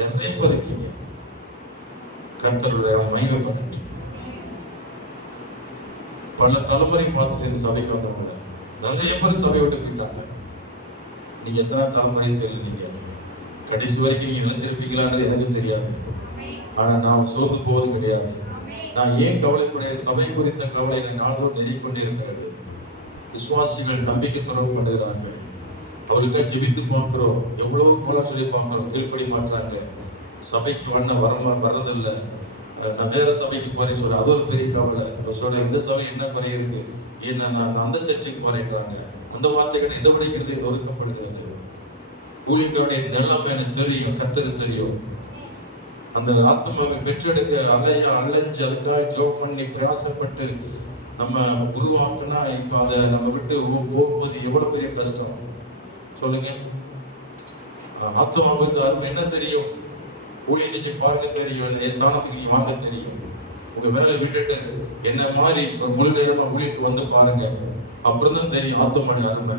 நிறைய பேர் இருக்கீங்க. கர்த்தருடைய மகிமை பண்ணிட்டு பல தலைமுறை பார்த்துட்டு இந்த சபைக்கு வந்தவங்க நிறைய பேர் சபை விட்டு போயிட்டாங்க. நீங்க எத்தனை தலைமுறை தெரியல. நீங்க கடைசி வரைக்கும் நீங்க நினைச்சிருப்பீங்களான்னு எனக்கு தெரியாது. ஆனா நான் சோர்ந்து போவது கிடையாது. நான் ஏன் கவலைப்படுறேன்? சபை குறித்த கவலை நாளும் நெறிக்கொண்டே இருக்கிறது. விசுவாசிகள் நம்பிக்கை துறவு பண்ணுகிறார்கள். அவருக்கு ஜெபித்து பார்க்கிறோம், எவ்வளவு கோலாசலை பார்க்கிறோம், கீழ்ப்படி மாற்றாங்க. சபைக்கு வர்றதில்லை, நான் வேற சபைக்கு போறேன்னு சொல்ல, அது ஒரு பெரிய கவலை. சொல்ல இந்த சபை என்ன குறை இருக்கு, ஏன்னா நான் அந்த சர்ச்சுக்கு போறேன்றாங்க. அந்த வார்த்தைகள் இதை விட இறுதி நொறுக்கப்படுகிறது. ஊழியர்களுடைய நிலைமை எனக்கு தெரியும், கர்த்தருக்கு தெரியும். அந்த ஆத்மாவை பெற்றெடுக்க அலைஞ்சு அதுக்காக ஜோப் பண்ணி பிரயாசப்பட்டு நம்ம உருவாக்குனா இப்ப அதை நம்ம விட்டு போகும்போது எவ்வளவு பெரிய கஷ்டம் சொல்லுங்க. ஆத்மாவுக்கு அருமை என்ன தெரியும், ஊழியம் செஞ்சு பார்க்க தெரியும், ஸ்தானத்துக்கு நீங்க வாங்க தெரியும். உங்க வேலை விட்டுட்டு என்ன மாதிரி ஒரு முழு நேரமா ஊழியத்துக்கு வந்து பாருங்க, அப்புறம் தான் தெரியும் ஆத்மாவுடைய அருமை.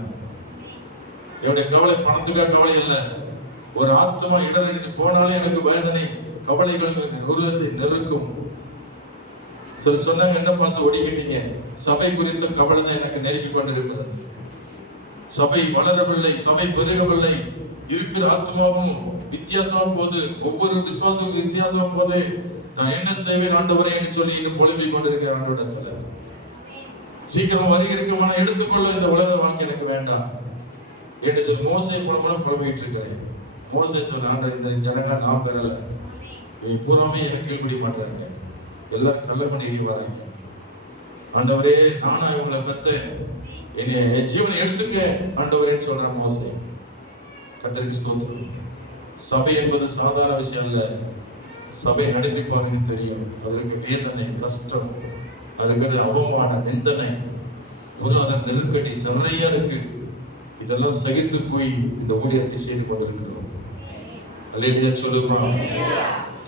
என்னுடைய கவலை பணத்துக்காக கவலை இல்லை. ஒரு ஆத்மா இடரடித்து போனாலே எனக்கு வேதனை, கவலைகளும் உருவத்தை நெருக்கும். சில சொன்னாங்க, என்ன பாச ஒடிக்கிட்டீங்க, சபை குறித்த கவலை தான் எனக்கு நெருக்கி கொண்டிருக்கிறது. சபை வளரவில்லை, சபை பெருகவில்லை, இருக்கிற ஆத்மாவும் வித்தியாசமா போகுது, ஒவ்வொரு விசுவாசமும் வித்தியாசமா போதே, நான் என்ன செய்வேன் ஆண்டவரே என்று சொல்லி இன்னும் புலம்பிக் கொண்டிருக்கிறேன் ஆண்டவரிடத்துல. சீக்கிரம் வருகிறமான எடுத்துக்கொள்ள இந்த உலக வாழ்க்கை எனக்கு வேண்டாம் என்று சொல்லி மோசை குணமெல்லாம் புலம்பிட்டு இருக்கிறேன். மோசை சொன்ன, இந்த ஜனங்க நான் பெறல, இவங்க பூராமே எனக்கு கீழ்படிய மாட்டாங்க, எல்லாரும் கள்ளப்பணி எறிவாங்க. ஆண்டவரே நானா இவங்களை பெற்றேன், என்னை ஜீவனை எடுத்துக்க ஆண்டவரேன்னு சொல்றாங்க மோசே. கர்த்தருக்கு ஸ்தோத்திரம். சபை என்பது சாதாரண விஷயம் இல்ல. சபை நடத்தி பாருங்க தெரியும், அதற்கு வேதனை, கஷ்டம், அதுக்கு அவமான, நிந்தனை, பொருளாதார நெருக்கடி நிறைய இருக்கு. இதெல்லாம் சகித்து போய் இந்த ஊழியத்தை செய்து கொண்டிருக்கிறோம். அல்லேலூயா சொல்லுமா,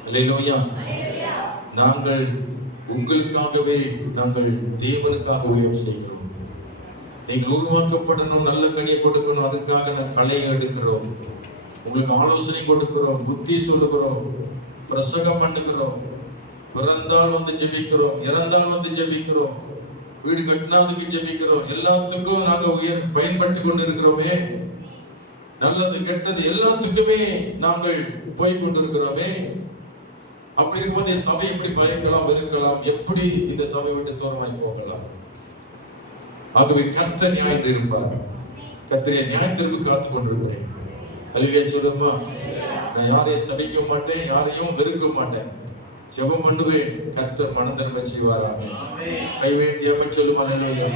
அல்லேலூயா. நாங்கள் உங்களுக்காகவே, நாங்கள் தேவனுக்காக ஊழியம் செய்கிறோம். நீங்கள் உருவாக்கப்படணும், நல்ல கனியை கொடுக்கணும், அதுக்காக நான் கலையை எடுக்கிறோம், உங்களுக்கு ஆலோசனை கொடுக்கிறோம், புத்தி சொல்லுகிறோம், பிரசங்கம் பண்ணுகிறோம், பிறந்தால் வந்து ஜெபிக்கிறோம், இறந்தால் வந்து ஜெபிக்கிறோம், வீடு கட்டினாதுக்கு ஜெபிக்கிறோம், எல்லாத்துக்கும் நாங்க பயன்பட்டு கொண்டு இருக்கிறோமே, நல்லது கெட்டது எல்லாத்துக்குமே நாங்கள் போய் கொண்டிருக்கிறோமே. அப்படி இருக்கும்போது சபை எப்படி பயக்கலாம், வெறுக்கலாம், எப்படி இந்த சபை விட்டு தூரமாய் போகலாம்? ஆகவே கர்த்தர் நியாயம் இருப்பார். கர்த்தரை நியாயத்திற்கு காத்துக் கொண்டிருக்கிறேன். அல்லேலூயா சொல்லுமா. நான் யாரையும் சபிக்க மாட்டேன், யாரையும் வெறுக்க மாட்டேன், ஜெபம் பண்ணுவேன், கர்த்தர் மனம் திரும்ப செய்வாராக. கைவேத்தியமா சொல்லுமா. அல்லேலூயா.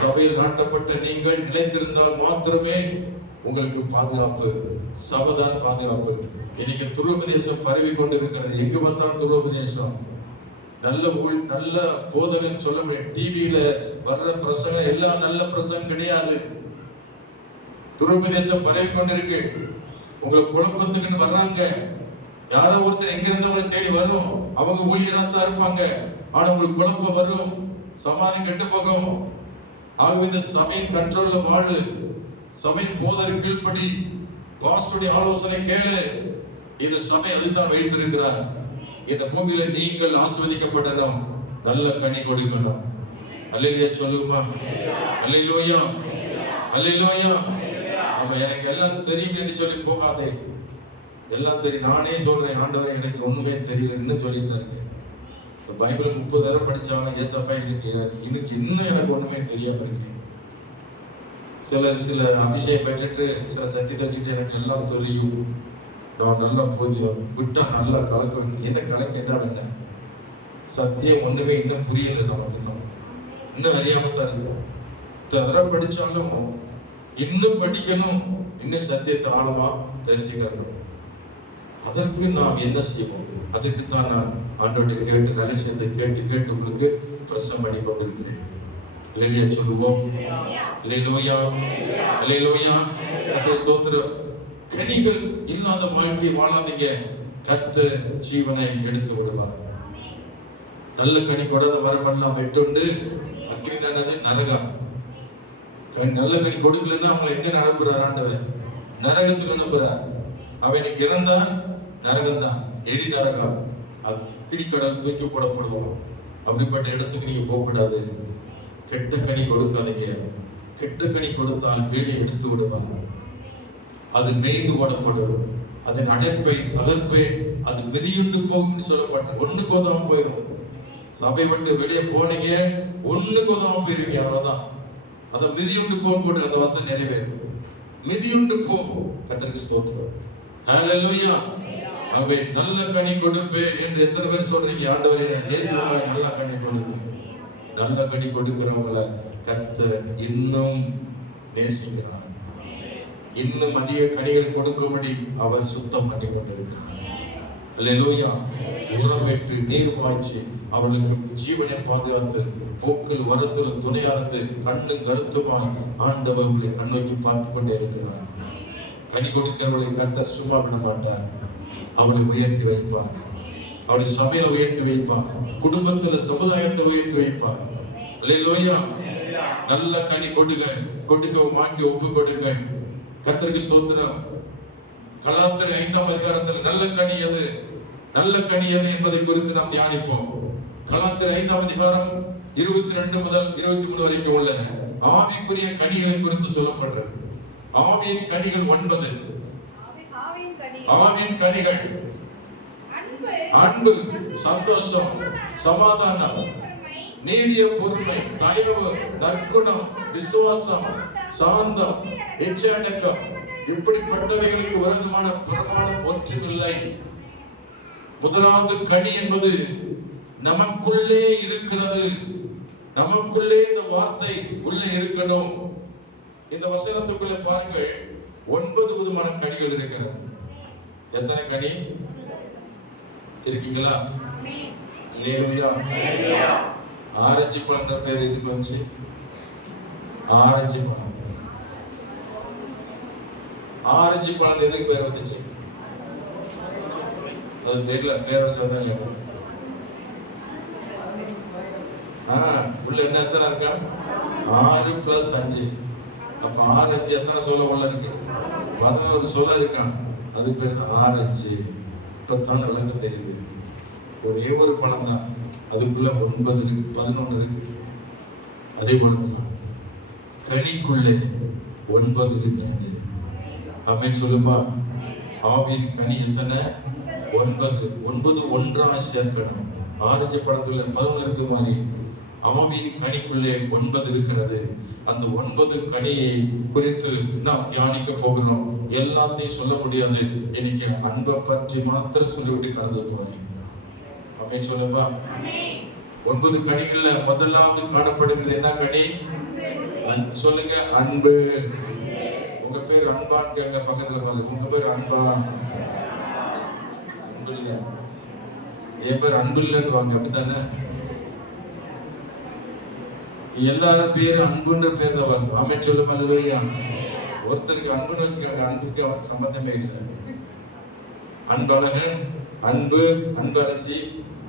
சபையில் நாட்டப்பட்ட நீங்கள் நிலைத்திருந்தால் மாத்திரமே உங்களுக்கு பாதுகாப்பு, சபைதான் பாதுகாப்பு. இன்னைக்கு துரோபதேசம் பரவி கொண்டு இருக்கிறது, எங்கு பார்த்தாலும் துரோபதேசம். நல்ல போதகன் சொல்ல முடியும், டிவியில வர்ற பிரசங்கம் எல்லாம் நல்ல பிரசங்கம் கிடையாது. துரோபதேசம் பரவி கொண்டிருக்கு. உங்களை குழப்பத்துக்குன்னு வர்றாங்க. யாரோ ஒருத்தர் எங்க இருந்தவங்களை தேடி வரும், அவங்க ஊழியரா தான் இருப்பாங்க, ஆனா உங்களுக்கு குழப்பம் வரும், சமாதானம் கெட்டு போகும். ஆகவே இந்த சபையின் கண்ட்ரோல்ல வாழு, சபையின் போதர் கீழ்ப்படி, பாஸ்டருடைய ஆலோசனை கேளு. இந்த சபை அதுதான் வைத்திருக்கிறார். இந்த பூமியில நீங்கள் ஆசீர்வதிக்கப்படணும், நல்ல கனி கொடுக்கணும். அல்லேலூயா சொல்லுமா. அல்லேலூயா, அல்லேலூயா. ஆமா, எனக்கு எல்லாம் தெரியும்னு சொல்லி போகாதே. எல்லாம் தெரியும், நானே சொல்றேன், ஆண்டவரே எனக்கு ஒண்ணுமே தெரியலன்னு சொல்லிட்டு இருக்கேன். பைபிள் 30 தடவை படிச்சாலும் ஏசப்பா இன்னைக்கு இன்னும் எனக்கு ஒண்ணுமே தெரியாம இருக்கு. சில அபிஷேகம் பெற்றுட்டு சில சத்தியத்தை வச்சுட்டு எனக்கு எல்லாம் தெரியும், நான் நல்லா போதியும் விட்டா நல்லா கலக்க, என்ன கலக்க என்ன வேண சத்தியம் ஒண்ணுமே இன்னும் புரியல நமக்கு, இன்னும் அறியாமத்தான் இருக்கும். தடவை படிச்சாலும் இன்னும் படிக்கணும், இன்னும் சத்தியத்தை ஆழமா தெரிஞ்சுக்கணும். அதற்கு நாம் என்ன செய்வோம்? அதுக்கு தான் நான் ஆண்டோட கேட்டு ரகசியத்தை கேட்டு உங்களுக்கு பிரசங்கம் பண்ணி கொண்டிருக்கிறேன். அல்லேலூயா சொல்லுவோம். அல்லேலூயா, அல்லேலூயா. கர்த்தர் ஸ்தோத்திரம். கனிகள் இல்லாத வாழ்க்கை வாழாதீங்க, கர்த்தர் ஜீவனை எடுத்து விடுவார். நல்ல கனி கொடாத வரமெல்லாம் வெட்டுண்டு அக்கினியானது நரகம். நல்ல கனி கொடுக்கலன்னா அவங்களை எங்க அனுப்புறார் ஆண்டவர்? நரகத்துக்கு அனுப்புறார். அவனுக்கு இறந்தான் நரகம் தான், எரி நரகம், அக்கினி கடல் தூக்கி போடப்படுவோம். அப்படிப்பட்ட இடத்துக்கு நீங்க போகக்கூடாது. கெட்ட கனி கொடுக்காதீங்க. கெட்ட கனி கொடுத்தால் வேலி எடுத்து விடுவார். அது மேய்ந்து ஓடப்படும். அதன் அணைப்பை தகர்ப்பை அது மிதியுண்டு போகும் சொல்லப்பட்ட ஒண்ணுக்கு உதவ போயிடும். சபை விட்டு வெளியே போனீங்க, ஒண்ணுக்கு உதவ போயிருவீங்க, அவ்வளவுதான். அதை மிதியுண்டு போட்டு அந்த வசனம் நிறைவேறும். மிதியுண்டு போ. கர்த்தருக்கு ஸ்தோத்திரம். ஹல்லேலூயா, அவை நல்ல கனி கொடுப்பேன் என்று எத்தனை பேர் சொல்றீங்க? ஆண்டவரே நான் இயேசுவுக்காக நல்ல கனி கொடுப்பேன். நல்ல கனி கொடுக்கிறவங்களை கர்த்தர் இன்னும் நேசிக்கிறார். இன்னும் அதிக கனிகள் கொடுக்கும்படி அவர் சுத்தம் பண்ணி கொண்டிருக்கிறார். அல்லேலூயா. உரமிட்டு நீர் பாய்ச்சி அவளுக்கு ஜீவனை பாதுகாத்து போக்கில் வரத்தில் துணையானது கண்ணு கருத்துமாய் ஆண்டவர்களை கண்ணோக்கி பார்த்து கொண்டே இருக்கிறார். கனி கொடுக்கிறவர்களை கர்த்தர் சும்மா விட மாட்டார். அவளை உயர்த்தி வைப்பார். அவளை சபையில உயர்த்தி வைப்பார். குடும்பத்துல சமுதாயத்தை உயர்த்தி வைப்பார். அல்லேலூயா. நல்ல கனி கொடுக்க வாங்கி ஒப்பு கொடுங்க. கர்த்தருக்கு ஸ்தோத்திரம். கலாத்திர 5ஆம் அதிகாரத்தில் நல்ல கனி எது, நல்ல கனி எது என்பதை குறித்து நாம் தியானிப்போம். கலாத்திர 5ஆம் அதிகாரம் 22 முதல் 23 வரைக்கும் உள்ள ஆவிக்குரிய கனிகளை குறித்து சொல்லப்படுறது. ஆவியின் கனிகள் 9. ஆவியின் கனிகள் அன்பு, சந்தோஷம், சமாதானம், நீடிய பொறுமை, தயவு, நற்குணம், விசுவாசம், சாந்தம், எச்சரிக்கை. இப்படிப்பட்டவைகளுக்கு விரோதமான பிரமாணம் ஒன்றுமில்லை. முதலாவது கனி என்பது நமக்குள்ளே இருக்கிறது. நமக்குள்ளே இந்த வார்த்தை உள்ளே இருக்கணும். இந்த வசனத்துக்குள்ள பாருங்கள், 9 விதமான கனிகள் இருக்கிறது. எத்தனை கனி இருக்கீங்களா? அல்லேலூயா. ஆரஞ்சு பழம் பேர் எதுக்கு வந்துச்சு? ஆரஞ்சு பழம். ஆரஞ்சு பழம் எதுக்கு பேர் வந்துச்சு? அது தெரியல, பேர் வச்சதாங்க. உள்ள என்ன எத்தனை இருக்கா? 6 + 5. அப்ப ஆரஞ்சு எத்தனை சொல்ல உள்ள இருக்கு? 11 சொல்ல இருக்கான். அது பேர் தான் ஆரஞ்சு. இப்பதான் விளக்க தெரியுது. ஒரே ஒரு பழம் தான், அதுக்குள்ள 9 இருக்கு, 11 இருக்கு. அதே போலதான் கனிக்குள்ளே 9 இருக்கிறது. ஆமென் சொல்லுமா. ஆவியின் கனி எத்தனை? 9. 9 ஒன்றா சேர்க்கணும். ஆரஞ்சு பழத்துல 11 இருக்கு மாதிரி ஆவியின் கனிக்குள்ளே 9 இருக்கிறது. அந்த 9 கனியை குறித்து நாம் தியானிக்க போகிறோம். எல்லாத்தையும் சொல்ல முடியாது. இன்னைக்கு அன்பை பற்றி மாத்திரம் சொல்லிவிட்டு கடந்து போறேன். ஆமென் சொல்லுமா. 9 கனிகள்ல முதலாவது காணப்படுகிறது என்ன கனி? சொல்லுங்க, அன்பு. உங்க பேர் அன்பான்னு கேங்க. பக்கத்துல பாருங்க, உங்க பேர் அன்பா? அன்பு இல்ல. என் பேர் அன்பு இல்லைன்னு வாங்க. அப்படித்தானே? எல்லாரும் பேரு அன்புன்ற பேர் தான் வரும். ஆமென் சொல்லுமா. அல்லேலூயா. ஒருத்தருக்கு அன்புன்னு வச்சுக்காங்க, அன்புக்கு அவருக்கு சம்பந்தமே இல்லை. அன்பழகன், அன்பு, அன்பரசி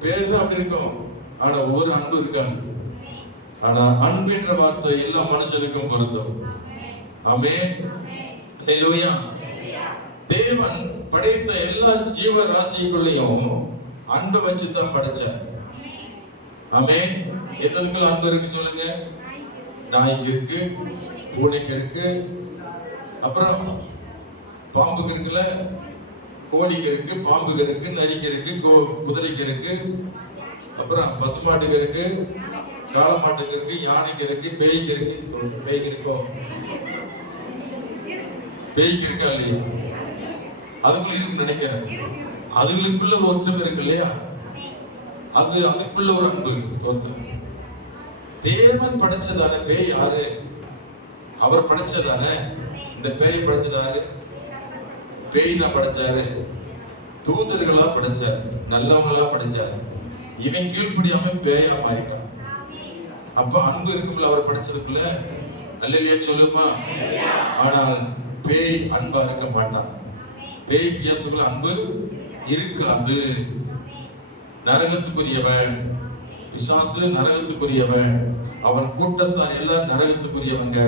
பேர் தான் அப்படி இருக்கும். ஆனா ஒரு அன்பு இருக்காது. ஆனா அன்பு என்ற வார்த்தை எல்லா மனுஷனுக்கும் பொருந்தும். ஆமென். அல்லேலூயா. தேவன் படைத்த எல்லா ஜீவ ராசிக்குள்ளேயும் அன்பை வச்சுதான் படைச்சார். ஆமென். எதுக்குள்ள அன்பு இருக்கு சொல்லுங்க? நாய்க்கு இருக்கு, பூனைக்கு இருக்கு, அப்புறம் பாம்புக்கு இருக்குல்ல, கோழிக்கு இருக்கு, பாம்புக்கு இருக்கு, நரிக்கு இருக்கு, குதிரைக்கு இருக்கு, அப்புறம் பசுமாட்டுக்கு இருக்கு, காளமாட்டுக்கு இருக்கு, யானைக்கு இருக்கு, பேய்க்கு இருக்கு. பேய்க்கு இருக்கோ? பேய்க்கு இருக்கா இல்லையா? அதுக்குள்ள இருக்குன்னு நினைக்கிறேன். அதுகளுக்குள்ள ஒரு ஒற்றுமை இருக்கு இல்லையா? அதுக்குள்ள ஒரு அன்பு தோற்று. தேவன் படைச்சதானே பேய் யாரு? அவர் படைச்சதானே. இந்த பேய் படைச்சதாரு? பேய் தான் படைச்சாரு. தூதர்களா படைச்சார், நல்லவங்களா படைச்சார். இவன் கீழ்ப்படியாம பேயா மாறிட்டான். அப்ப அன்பு இருக்கும்ல அவர் படைச்சதுக்குள்ள. அல்லேலூயா சொல்லுமா. ஆனால் பேய் அன்பா இருக்க மாட்டான். பேய் பியாசுக்குள்ள அன்பு இருக்காது. நரகத்துக்குரியவன் பிசாசு, நரகத்துக்குரியவன். அவன் கூட்டத்தார் எல்லாம் நரகத்துக்குரியவங்க.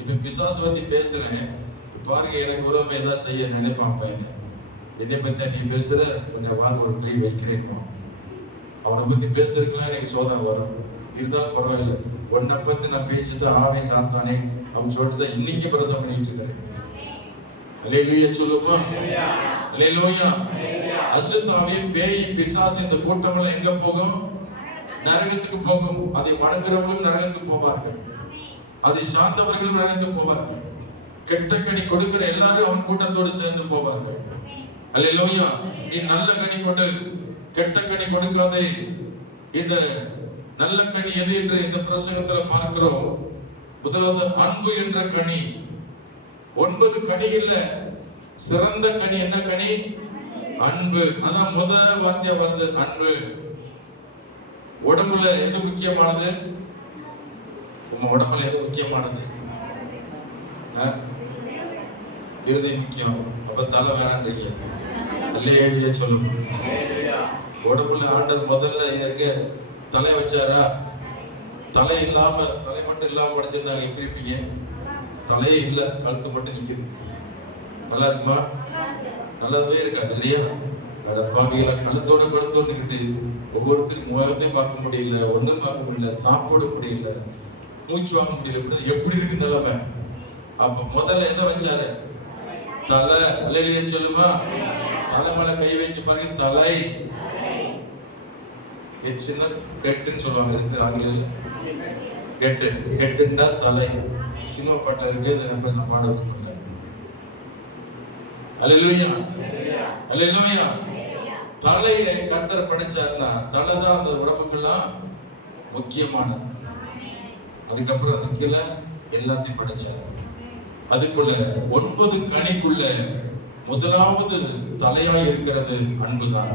இப்ப பிசாசு பத்தி பேசுறேன் பாருங்க. எனக்கு உறவு ஏதாவது செய்ய நினைப்பான் பையன். என்னை பத்தி நீ பேசுற, உன்னை வார ஒரு கை வைக்கிறேன். அவனை பத்தி பேசுறதுக்குலாம் எனக்கு சோதனை வரும். இருந்தாலும் பரவாயில்லை, உன்னை பத்தி நான் பேசிட்டு ஆவே சாத்தானே அவன் சொல்லிட்டு தான் இன்னைக்கு பிரசவம் பண்ணிட்டு இருக்கிறேன். அல்லேலூயா சொல்லுமா. அல்லேலூயா. அசுத்தாவின் பேய் பிசாசு இந்த கூட்டமெல்லாம் எங்க போகும்? நரகத்துக்கு போகும். அதை வணங்குறவர்களும் நரகத்துக்கு போவார்கள். அதை சார்ந்தவர்களும் நரகத்துக்கு போவார்கள். கெட்ட கனி கொடுக்கிற எல்லாரும் அவன் கூட்டத்தோடு சேர்ந்து போவார்கள். அல்லேலூயா. நீ நல்ல கனி கொடு, கெட்ட கனி கொடுக்காதே. இந்த நல்ல கனி எது என்று இந்த பிரசங்கத்துல பார்க்கிறோம். முதலாவது அன்பு என்ற கனி. 9 கனிகள்ல சிறந்த கனி என்ன கனி? அன்பு. அதான் முதல் வார்த்தையா வருது, அன்பு. உடம்புல எது முக்கியமானது? உங்க உடம்புல எது முக்கியமானது? இருதயம் முக்கியம். அப்ப தலை வேணான்றீங்க. அல்லேலூயா சொல்லுங்க. உடம்புல ஆண்டவர் முதல்ல எங்க தலை வச்சாரா? தலை இல்லாம, தலை மட்டும் இல்லாம படைச்சிருந்தாங்க. எப்படி இருப்பீங்க? தலையே இல்ல, கழுத்து மட்டும் நிக்குது. நல்லா இருக்குமா? நல்லாவே இருக்காது இல்லையா? பாவிகளா கழுத்தோட கழுத்தோன்னுக்கிட்டு ஒவ்வொருத்தரும் முகத்தையும் பார்க்க முடியல, ஒண்ணும் பார்க்க முடியல, சாப்பிட முடியல, மூச்சு வாங்க முடியல. எப்படி இருக்கு நிலைமை? அப்ப முதல்ல எதை வச்சாரு? தலை. அல்லேலூயா சொல்லுமா? தலை மேல கை வச்சு பாருங்க. தலை. சின்ன கெட்டுன்னு சொல்லுவாங்க. இதுக்கு ஆங்கில கெட்டு. கெட்டுண்டா தலை. சினிமா பாட்டு இருக்கு, நான் பாட வைக்கல. அல்லேலூயா, அல்லேலூயா. தலையில கர்த்தர் படைச்சாருன்னா தலை தான் அந்த உடம்புக்கெல்லாம் முக்கியமானது. அதுக்கப்புறம் அது கீழே எல்லாத்தையும் படைச்சாரு. அதுக்குள்ள 9 கனிக்குள்ள முதலாவது தலையாய் இருக்கிறது அன்புதான்.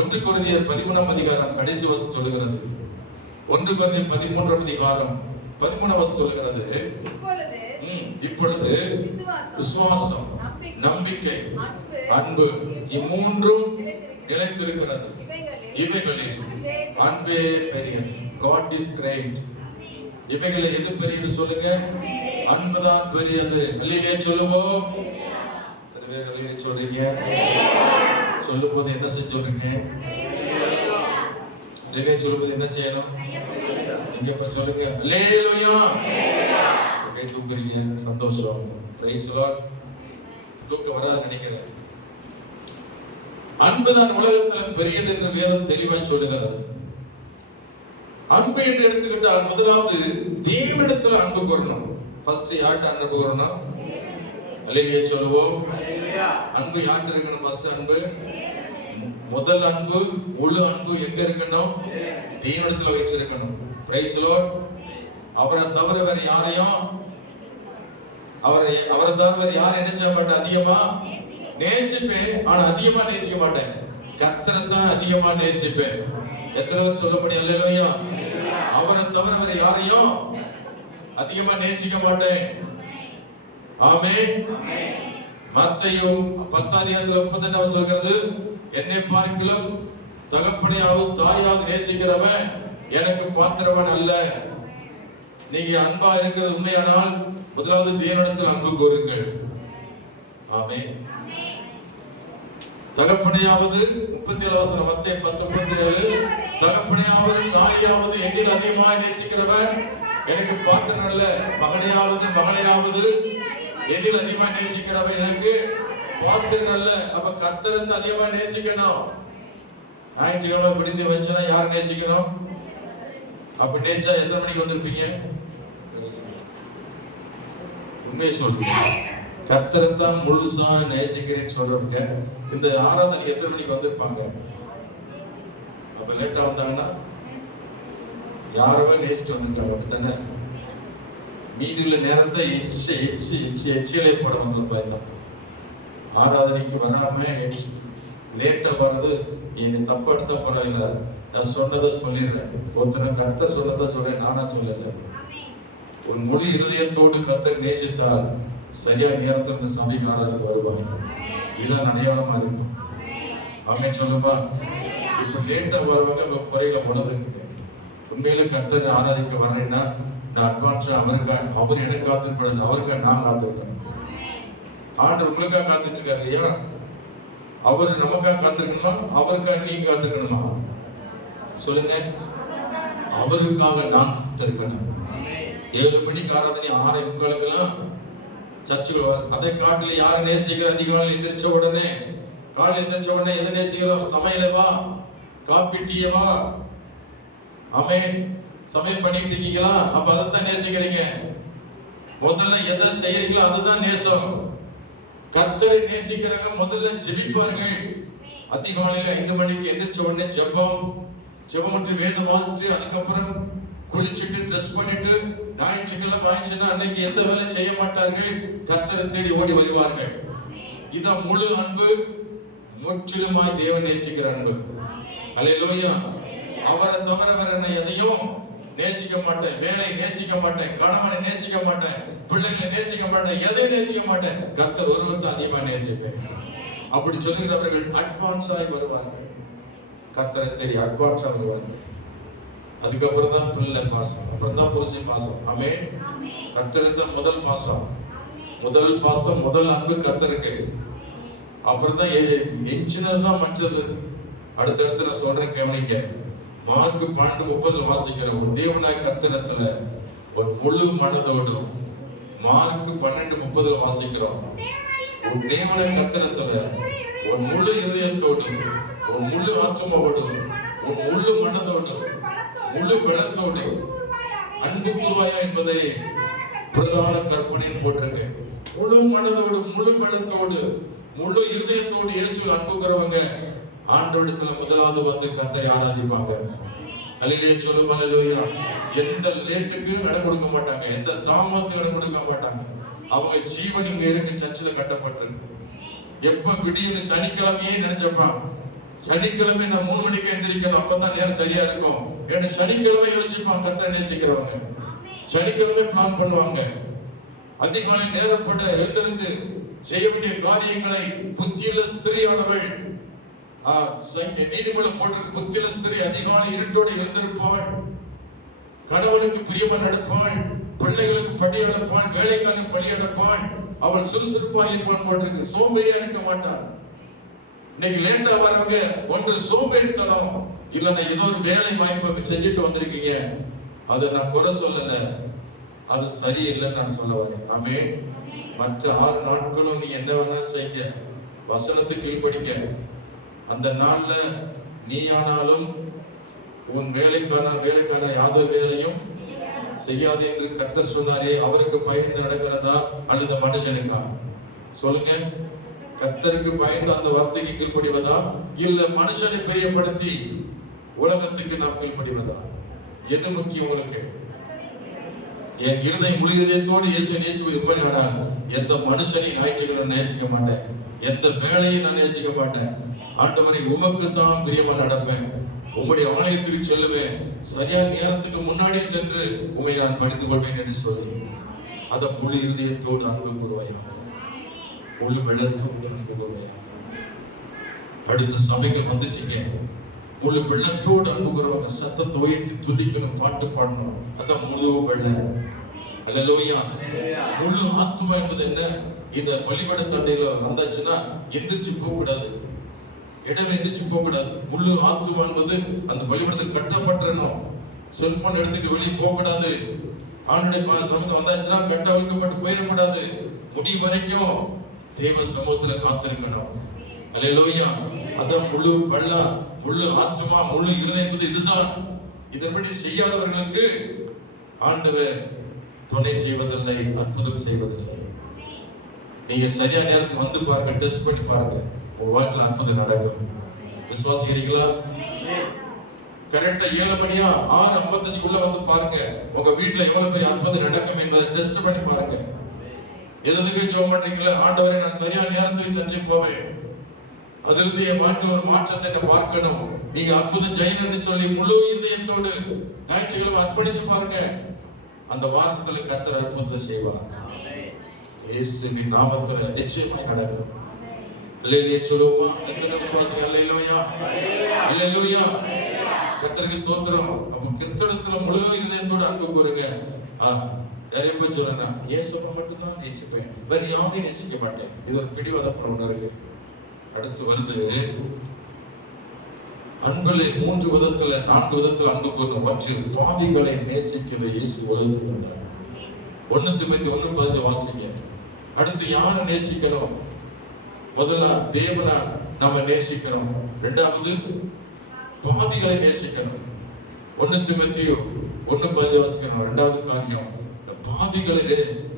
1 கொரிந்தியர் 13ஆம் அதிகாரம் கடைசி வசனம் சொல்லுகிறது. 1 கொரிந்தியர் 13ஆம் அதிகாரம் 13ஆம் வசனம் சொல்லுகிறது, இப்பொழுது விசுவாசம், நம்பிக்கை, அன்பு இம்மூன்றும் நிலைத்திருக்கிறது. இவைகளில் அன்பே பெரியது. God is great. இவைகளில் எது பெரியது சொல்லுங்க? அன்புதான் பெரியது. அல்லேலூயா சொல்லுவோம். அல்லேலூயா சொல்றீங்க. சொல்லும் போது என்ன செய்ய சொல்றீங்க? அல்லேலூயா சொல்லும் போது என்ன செய்யணும்? நீங்க இப்ப சொல்லுங்க. அல்லேலூயா. கை தூக்குறீங்க, சந்தோஷம். Praise Lord. தூக்க வராது நினைக்கிறேன். அன்புதான் உலகத்தில் பெரியது என்று வேதம் தெளிவாய் சொல்லுகிறது. அன்பு என்று எடுத்துக்கிட்டால் முதலாவது தேவனிடத்தில் அன்பு கூறணும். ஃபர்ஸ்ட் யார்கிட்ட அன்பு கூறணும்? அல்லேலூயா சொல்லுவோம். அன்பு யார்கிட்ட இருக்கணும்? ஃபர்ஸ்ட் அன்பு, முதல் அன்பு, முழு அன்பு எங்க இருக்கணும்? தேவனிடத்தில் வச்சிருக்கணும். Praise Lord. அவரை தவிர வேற யாரையும் அவரை தவிர யாரும் என்ன செய்ய மாட்டேன்? அதிகமா நேசிப்பேன், ஆனா அதிகமா நேசிக்க மாட்டேன். கர்த்தரை தான் அதிகமா நேசிப்பேன். எத்தனை பேர் சொல்ல முடியும்? அல்லேலூயா. அவரை தவிர வேற யாரையும் அதிகமா நேசிக்க மாட்டேன். ஆமென். மத்தேயு 10:38 சொல்கிறது, என்னை பார்க்கிலும் தகப்பனையாவது தாயாவது நேசிக்கிறவன் எனக்கு பாத்திரவன் அல்ல. நீங்க அன்பா இருக்கிறது உண்மையானால் முதலாவது தேவனிடத்தில் அன்பு கூறுங்கள். ஆமென். தகப்பனையாவது 37 மத்தேயு 10:37, தகப்பனையாவது தாயாவது என்னில் அதிகமாக நேசிக்கிறவன் எனக்கு பாத்திரன் அல்ல. மகனையாவது மகளையாவது என்னில் அதிகமாக நேசிக்கிறவன் எனக்கு பாத்திரன் அல்ல. அப்ப கர்த்தரை அதிகமாக நேசிக்கணும். ஞாயிற்றுக்கிழமை விடுதி வச்சுனா யார் நேசிக்கணும்? அப்ப நேச்சா எத்தனை மணிக்கு வந்திருப்பீங்க? உண்மையை சொல்லுங்க. கர்த்தரை தான் முழுசா நேசிக்கிறேன்னு சொல்றவங்க இந்த ஆராதனை எத்தனை மணிக்கு வந்திருப்பாங்க? அப்ப லேட்டா வந்தாங்கன்னா யாரோ நேசிட்டு வந்திருக்காங்க அப்படித்தானே. மீதி உள்ள நேரத்தை எச்சியலை போட வந்திருப்பாங்க. ஆராதனைக்கு வராம லேட்டா வர்றது நீங்க தப்பா எடுத்தா பரவாயில்ல. நான் சொன்னதை சொல்லிடுறேன். ஒருத்தர் கர்த்தர் சொன்னதை சொல்றேன், நானா சொல்லல. உன் முழு இருதயத்தோடு கர்த்தர் நேசித்தால் சரியா நேரத்தில் இந்த சபைக்கு ஆராதனைக்கு வருவாங்க. இதுதான் அடையாளமா இருக்கும். ஆமென் சொல்லுமா? இப்ப லேட்டா வருவாங்க, அங்க குறைகளை உணர்ந்துக்குது. உண்மையில கர்த்தர் ஆராதிக்க வர்றேன்னா நான் அட்வான்ஸா அவர் எனக்கு காத்திருக்கூடாது, அவருக்கா நான் காத்திருக்கேன். ஆண்டவர் உங்களுக்காக காத்துட்டு இருக்காரு இல்லையா? அவரு நமக்காக காத்திருக்கணுமா? அவருக்காக நீங்க காத்திருக்கணுமா? சொல்லுங்க. அவருக்காக நான் காத்திருக்கணும். 7 மணிக்கு ஆராதனை, 6:45 சர்ச்சுக்கு வர. அதை காட்டில யாரை நேசிக்கிற? அதிகாலையில் எந்திரிச்ச உடனே, காலையில் எந்திரிச்ச உடனே எதை நேசிக்கிறோம்? சமையலவா, காப்பி டீயவா? ஆமென். சமையல் பண்ணிட்டு இருக்கீங்களா? அப்ப அதைத்தான் நேசிக்கிறீங்க. முதல்ல எதை செய்யறீங்களோ அதுதான் நேசம். கர்த்தரை நேசிக்கிறவங்க முதல்ல ஜெபிப்பார்கள். அதிகாலையில 5 மணிக்கு எந்திரிச்ச உடனே ஜெபம் பண்ணி வேதம் வாசிச்சு அதுக்கப்புறம் குளிச்சுட்டு ட்ரெஸ் பண்ணிட்டு ஞாயிற்றுக்கிழமை ஆயிடுச்சுன்னா அன்னைக்கு எந்த வேலை செய்ய மாட்டார்கள், கர்த்தரை தேடி ஓடி வருவார்கள். இதான் முழு அன்பு, முற்றிலுமாய் தேவன் நேசிக்கிற அன்பு. அல்லேலூயா. அவரை தவிர வேற எதையும் நேசிக்க மாட்டேன், வேலை நேசிக்க மாட்டேன், கணவனை நேசிக்க மாட்டேன், பிள்ளைகளை நேசிக்க மாட்டேன், எதையும் நேசிக்க மாட்டேன், கர்த்தர் ஒருவர் தான் அதிகமா நேசிப்பேன். அப்படி சொல்லுகிறவர்கள் அட்வான்ஸாய் வருவார்கள், கர்த்தரை தேடி அட்வான்ஸா வருவார்கள். அதுக்கப்புறம் தான் பிள்ளை பாசம், அப்புறம் தான் புருஷ பாசம். ஆமென். கர்த்தரை தான் முதல் பாசம், முதல் அன்பு கர்த்தருக்கு. அப்புறம் தான் எஞ்சினது தான் மற்றது. அடுத்தடுத்து நான் சொல்றேன், கவனிங்க. மார்க் 12:30 வாசிக்கிற ஒரு தேவனாய் கர்த்தரத்துல ஒரு முழு மனதோடும், மார்க் 12:30 வாசிக்கிறோம். ஒரு தேவனாய் கர்த்தரத்துல ஒரு முழு இதயத்தோடும், ஒரு முழு ஆத்மாவோடும், ஒரு முழு மனதோடும், முழு பலத்தோடு அன்பு கூர்வாயா என்பதை பிரதான கற்பனையில் போட்டிருக்கு. முழு மனதோடு, முழு பலத்தோடு, முழு இதயத்தோடு இயேசுவில் அன்பு கூறவங்க ஆண்டவரிடத்துல முதலாவது வந்து கர்த்தரை ஆராதிப்பாங்க. அல்லேலூயா சொல்லுங்க. அல்லேலூயா. எந்த லேட்டுக்கு இடம் கொடுக்க மாட்டாங்க, எந்த தாமத்துக்கு இடம் கொடுக்க மாட்டாங்க. அவங்க ஜீவன் இங்க இருக்கு, சர்ச்சில் கட்டப்பட்டிருக்கு. எப்ப விடியும் சனிக்கிழமையே நினைச்சப்பா, சனிக்கிழமை நான் 3 மணிக்கு எந்திரிக்கணும், அப்பதான் நேரம் சரியா இருக்கும். ஏன்னா சனிக்கிழமை யோசிப்பாங்க கர்த்தரை நேசிக்கிறவங்க. சனிக்கிழமை பிளான் பண்ணுவாங்க. அதிகாலை நேரப்பட எழுந்திருந்து செய்ய வேண்டிய காரியங்களை புத்தியுள்ள ஸ்திரீயானவள், நீதிமன்ற போன்ற புத்தியுள்ள ஸ்திரீ அதிகாலை இருட்டோடு எழுந்திருப்பவள், கணவனுக்கு பிரியமா நடப்பவள், பிள்ளைகளுக்கு படி அடைப்பாள், வேலைக்கான படி அடைப்பாள், அவள் சுறுசுறுப்பாக இருப்பாள் போட்டிருக்கு. சோம்பேறியா இருக்க மாட்டாள். இன்னைக்கு லேட்டா வரவங்க ஒன்று சோம்பேறித்தனம், இல்லைன்னா ஏதோ ஒரு வேலை வாய்ப்பை செஞ்சுட்டு வந்திருக்கீங்க. அதை நான் குறை சொல்லல, அது சரியில்லைன்னு நான் சொல்ல வரேன். ஆமென். மற்ற 6 நாட்களும் நீ என்ன வேணா செய்ய, வசனத்துக்கு கீழ்ப்படிங்க. அந்த நாள்ல நீ ஆனாலும் உன் வேலைக்கான யாதொரு வேலையும் செய்யாது என்று கர்த்தர் சொன்னாரே, அவருக்கு பயந்து நடக்கிறதா அல்லது மனுஷனுக்கா? சொல்லுங்க. கர்த்தருக்கு பயந்து அந்த வார்த்தைக்கு கீழ்ப்படிவதா, இல்ல மனுஷனை பிரியப்படுத்தி உலகத்துக்கு நாம் கீழ்ப்படிவதா? எது முக்கியம் உங்களுக்கு? என் இருதயம் முழு இதயத்தோடு இயேசுவை உண்மையானால் எந்த மனுஷனை ஞாயிற்றுக்கிழமை நேசிக்க மாட்டேன், எந்த வேலையை நான் நேசிக்க மாட்டேன். ஆண்டவரை உமக்கு தான் பிரியமா நடப்பேன், உம்முடைய ஆலயத்திற்கு செல்லுவேன், சரியான நேரத்துக்கு முன்னாடி சென்று உம்மை நான் பணிந்து கொள்வேன் என்று சொல்லி அதை முழு இருதயத்தோடு அன்பு கூறுவாயாக, முழு வெள்ளத்தோடு அன்பு கூறுவாயாக. அடுத்த சபைகள் வந்துட்டீங்க, முழு வெள்ளத்தோடு அன்பு கூறுவாங்க. சத்தத்தை உயர்த்தி துதிக்கணும், பாட்டு பாடணும். அதான் முழு வெள்ளம். அல்லேலூயா. முழு ஆத்துமா என்பது என்ன? இந்த பலிபட தண்டையில வந்தாச்சுன்னா எந்திரிச்சு போக கூடாது, இடம் எந்திரிச்சு போக கூடாது. முழு ஆத்துமா என்பது அந்த பலிபடத்தில் கட்டப்பட்டணும். செல்போன் எடுத்துட்டு வெளியே போக கூடாது. ஆண்டுடைய சமூகத்தை வந்தாச்சுன்னா கட்ட அவிழ்க்கப்பட்டு போயிடக்கூடாது. முடிவு வரைக்கும் தேவ சமூகத்துல காத்திருக்கணும். அல்லேலூயா. அதான் முழு வெள்ளம், முழு ஆத்துமா, முழு இருதயம் என்பது இதுதான். இதன்படி செய்யாதவர்களுக்கு ஆண்டவர் துணை செய்வதில்லை, அற்புதம் செய்வதில்லை. நீங்க சரியான நேரத்துக்கு வந்து பாருங்க, டெஸ்ட் பண்ணி பாருங்க, உங்க வாழ்க்கையில அற்புதம் நடக்கும். விசுவாசிக்கிறீங்களா? கரெக்டா 7 மணியா 6:55 உள்ள வந்து பாருங்க, உங்க வீட்டுல எவ்வளவு பெரிய அற்புதம் நடக்கும் என்பதை டெஸ்ட் பண்ணி பாருங்க. எதுக்கு ஜெபம் பண்றீங்களா? ஆண்டவரை நான் சரியான நேரத்துக்கு சர்ச்சை போவேன், அதிலிருந்து என் வாழ்க்கையில் ஒரு மாற்றத்தை பார்க்கணும். நீங்க அற்புதம் ஜெயின்னு சொல்லி முழு இதயத்தோடு ஞாயிற்றுக்கிழமை அர்ப்பணிச்சு பாருங்க, அந்த மார்க்கத்துல கர்த்தர் அற்புதத்தை செய்வார். இயேசுவின் நாமத்துல நிச்சயமாய் நடக்கும். அல்லேலூயா சொல்லுவோமா? எத்தனை விசுவாசம்? அல்லேலூயா, அல்லேலூயா. கர்த்தருக்கு ஸ்தோத்திரம். அப்ப கிறிஸ்தவத்துல முழு இதயத்தோடு அன்பு கூறுங்க. நிறைய பேர் சொல்லுங்க, இயேசுவை மட்டும்தான் நேசிப்பேன், வேற யாரையும் நேசிக்க மாட்டேன். இது ஒரு பிடிவாதம் ஒண்ணு இருக்கு. அடுத்து வருது அன்புகளை 3 விதத்துல 4 விதத்துல அன்பு கூறும். மற்றும் பாவிகளை நேசிக்கவே இயேசு உலகத்துக்கு வந்தார். 1 தீமோத்தேயு 1:15 வாசிங்க. அடுத்து யாரை நேசிக்கணும்? முதல்ல தேவனை நம்ம நேசிக்கணும். 2வது பாவிகளை நேசிக்கணும். 1 தீமோத்தேயு 1:15 வாசிக்கணும். 2வது காரியம், பாவிகளை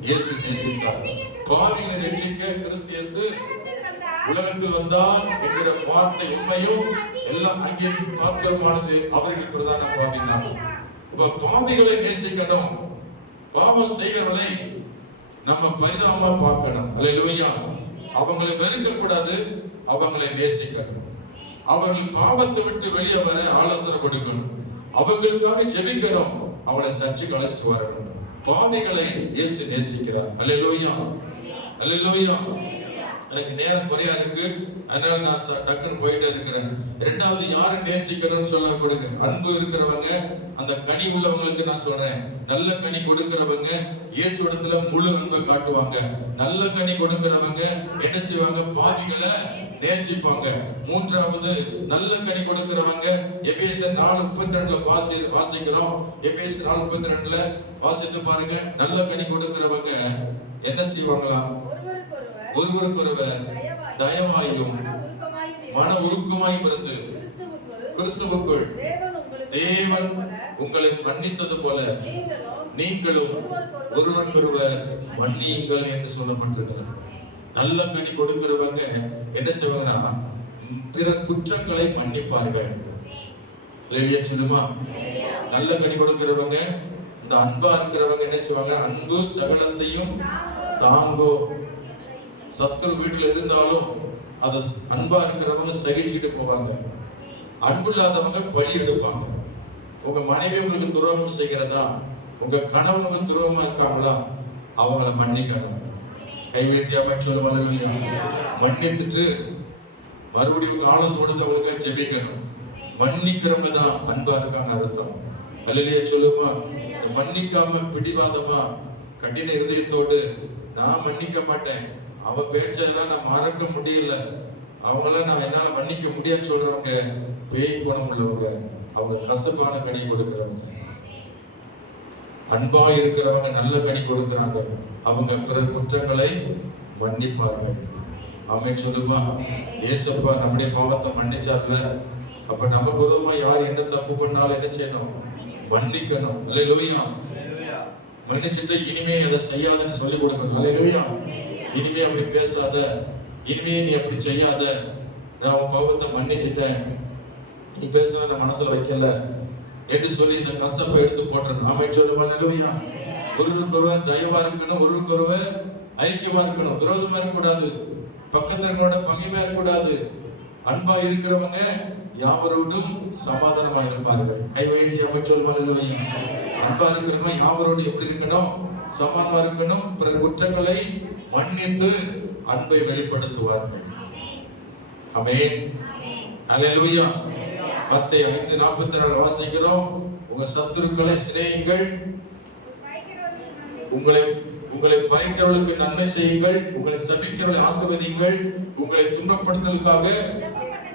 இயேசு நேசித்தார். பாவிகளை ரட்சிக்க கிறிஸ்து இயேசு உலகத்தில் வந்தார் என்கிற வார்த்தை உண்மையும் எல்லாம் அங்கீகரிக்கும் பாத்திரமானது அவர்கள் பிரதான பாவினார். இப்ப பாவிகளை நேசிக்கணும், பாவம் செய்கிறவனை நம்ம பரிதாபமா பார்க்கணும். அல்லேலூயா. அவங்களை வெறுக்க கூடாது, அவங்களை நேசிக்கணும். அவர்கள் பாவத்தை விட்டு வெளியே வர ஆலோசனை கொடுக்கணும், அவங்களுக்காக ஜெபிக்கணும், அவங்களை சர்ச்சுக்கு அழைச்சிட்டு வரணும். பாவிகளை இயேசு நேசிக்கிறார். அல்லேலூயா, அல்லேலூயா. எனக்கு நேரம் குறையா இருக்கு, அதனால நான் டக்குன்னு போயிட்டே இருக்கிறேன். இரண்டாவது யாரை நேசிக்கணும்னு சொல்ல கொடுங்க. அன்பு இருக்கிறவங்க, அந்த கனி உள்ளவங்களுக்கு நான் சொல்றேன், நல்ல கனி கொடுக்கிறவங்க இயேசு இடத்துல முழு அன்பை காட்டுவாங்க. நல்ல கனி கொடுக்கிறவங்க என்ன செய்வாங்க? பாவிகளை நேசிப்பாங்க. மூன்றாவது நல்ல கனி கொடுக்கிறவங்க எபேசியர் 4:32 வாசிக்கிறோம். எபேசியர் 4:32 வாசித்து பாருங்க. நல்ல கனி கொடுக்கிறவங்க என்ன செய்வாங்களா? ஒருவருக்கொருவர் தயவாயும் மன உருக்கமாயும் இருந்து கிறிஸ்துவுக்குள் தேவன் உங்களை மன்னித்தது போல நீங்களும் ஒருவருக்கொருவர் மன்னியுங்கள் என்று சொல்லப்பட்டிருக்கிறது. நல்ல கனி கொடுக்கிறவங்க என்ன செய்வாங்கன்னா பிற குற்றங்களை மன்னிப்பார்கள். சொல்லுமா? நல்ல கனி கொடுக்கிறவங்க, இந்த அன்பா இருக்கிறவங்க என்ன செய்வாங்க? அன்பு சகலத்தையும் தாங்கும். சத்துரு வீட்டுல இருந்தாலும் அதை அன்பா இருக்கிறவங்க சகிச்சுட்டு போவாங்க. அன்பு இல்லாதவங்க பழி எடுப்பாங்க. உங்க மனைவி உங்களுக்கு துரோகம் செய்கிறதா, உங்க கணவனுக்கு துரோகமா இருக்காங்களா, அவங்களை மன்னிக்கணும். கைவேத்தியாம சொல்லுவாங்க, மன்னித்துட்டு மறுபடியும் ஆலோசனை ஜெபிக்கணும். மன்னிக்கிறவங்க தான் அன்பா இருக்காங்க அர்த்தம். அல்லேலூயா சொல்லுமா? மன்னிக்காம பிடிவாதமா கடின இதயத்தோடு நான் மன்னிக்க மாட்டேன், அவ பேச்சதெல்லாம் நான் மறக்க முடியல, அவங்கள நான் என்னால மன்னிக்க முடியாதுன்னு சொல்றவங்க பேய் குணம் உள்ளவங்க, அவங்க கசப்பான கனி கொடுக்கிறவங்க. அன்பா இருக்கிறவங்க நல்ல கனி கொடுக்கிறாங்க, அவங்க பிற குற்றங்களை மன்னிப்பார்கள். ஆமென் சொல்லுமா? ஏசப்பா நம்முடைய பாவத்தை மன்னிச்சார்ல, அப்ப நமக்கு விரோதமா யார் என்ன தப்பு பண்ணாலும் என்ன செய்யணும்? மன்னிக்கணும். அல்லேலூயா. மன்னிச்சுட்டு இனிமே அதை செய்யாதன்னு சொல்லி கொடுக்கணும். அல்லேலூயா. இனிமே அப்படி பேசாத, இனிமே நீ அப்படி செய்யாத, நான் உன் பாவத்தை மன்னிச்சுட்டேன், நீ பேச நான் மனசுல வைக்கல என்று சொல்லி இந்த கசப்பை எடுத்து போட்டுறணும். ஆமென் சொல்லுமா? அல்லேலூயா. ஒருவருக்கொருவர் தயவா இருக்கணும், ஒருவருக்கொருவர் ஐக்கியமா இருக்கணும், விரோதமா இருக்கக்கூடாது, பக்கத்தினரோட பகைமா இருக்கக்கூடாது. அன்பா இருக்கிறவங்க யாவரோடும் சமாதானமா இருப்பார்கள். கை வைத்து ஆமென் சொல்லுமா? அல்லேலூயா. அன்பா இருக்கிறவங்க யாவரோடு எப்படி இருக்கணும்? சமாதானமா இருக்கணும். பிற குற்றங்களை மன்னித்து அன்பை வெளிப்படுத்துவார்கள். ஆமென். அல்லேலூயா. மத்தேயு 5:44 வாசிக்கிறோம். உங்க சத்துருக்களை சிநேகியுங்கள், உங்களை பகைக்கிறவர்களுக்கு நன்மை செய்யுங்கள், உங்களை சபிக்கிறவர்களை ஆசீர்வதியுங்கள், உங்களை துன்பப்படுத்தலுக்காக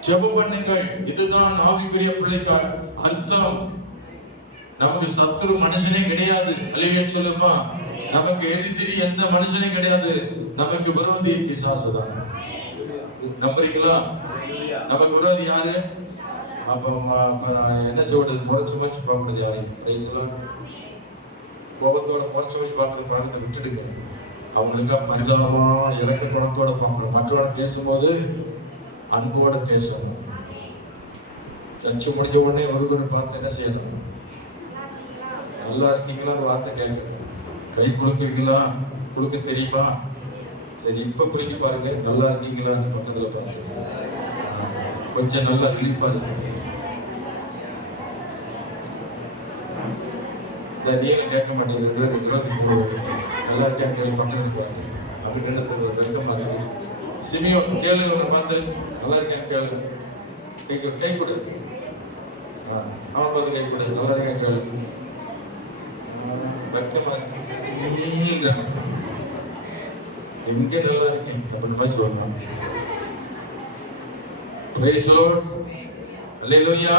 ஜெபம் பண்ணுங்கள். இதுதான் ஆவிக்குரிய பிள்ளைக்கு அர்த்தம். நமக்கு சத்துரு மனுஷனே கிடையாது. அல்லேலூயா சொல்லுமா? நமக்கு எதிரி எந்த மனுஷனே கிடையாது, நமக்கு விரோதி பிசாசு தான். நம்புறீங்களா? நமக்கு விரோதி யாரு? அப்ப என்ன சொல்றது? முறைச்சு முறைச்சு பார்க்கறது யாரையும் கோபத்தோட முறைச்சு வச்சு பார்க்கறது பழக்கத்தை விட்டுடுங்க. அவங்களுக்கு பரிதாபமா இறக்க குணத்தோட பார்க்கணும். மற்றவங்க பேசும்போது அன்போட பேசணும். சர்ச்சை முடிஞ்ச உடனே ஒருவரை பார்த்து என்ன செய்யணும்? நல்லா இருக்கீங்களா வார்த்தை கேட்கணும். கை குலுக்குவீங்களா? குலுக்க தெரியுமா? சரி, இப்ப குலுக்கி பாருங்க. நல்லா இருக்கீங்களான்னு பக்கத்துல பார்த்து கொஞ்சம் நல்லா ரிலீஃபா இருக்கு. நீங்க கேட்க மாட்டேங்கிறது. நல்லா இருக்கேன்னு கேள்வி பக்கத்துல பார்த்து அப்படி நினைத்தது வெக்கமா இருக்கு. சிமியோன் கேளு, அவனை பார்த்து நல்லா இருக்கேன்னு கேளு, கை கொடு. அவன் பார்த்து கை கொடு, நல்லா இருக்கேன் கேளு. எங்க நல்லா இருக்கேன் அப்படின்னு மாதிரி சொல்லணும். Praise the Lord. அல்லேலூயா.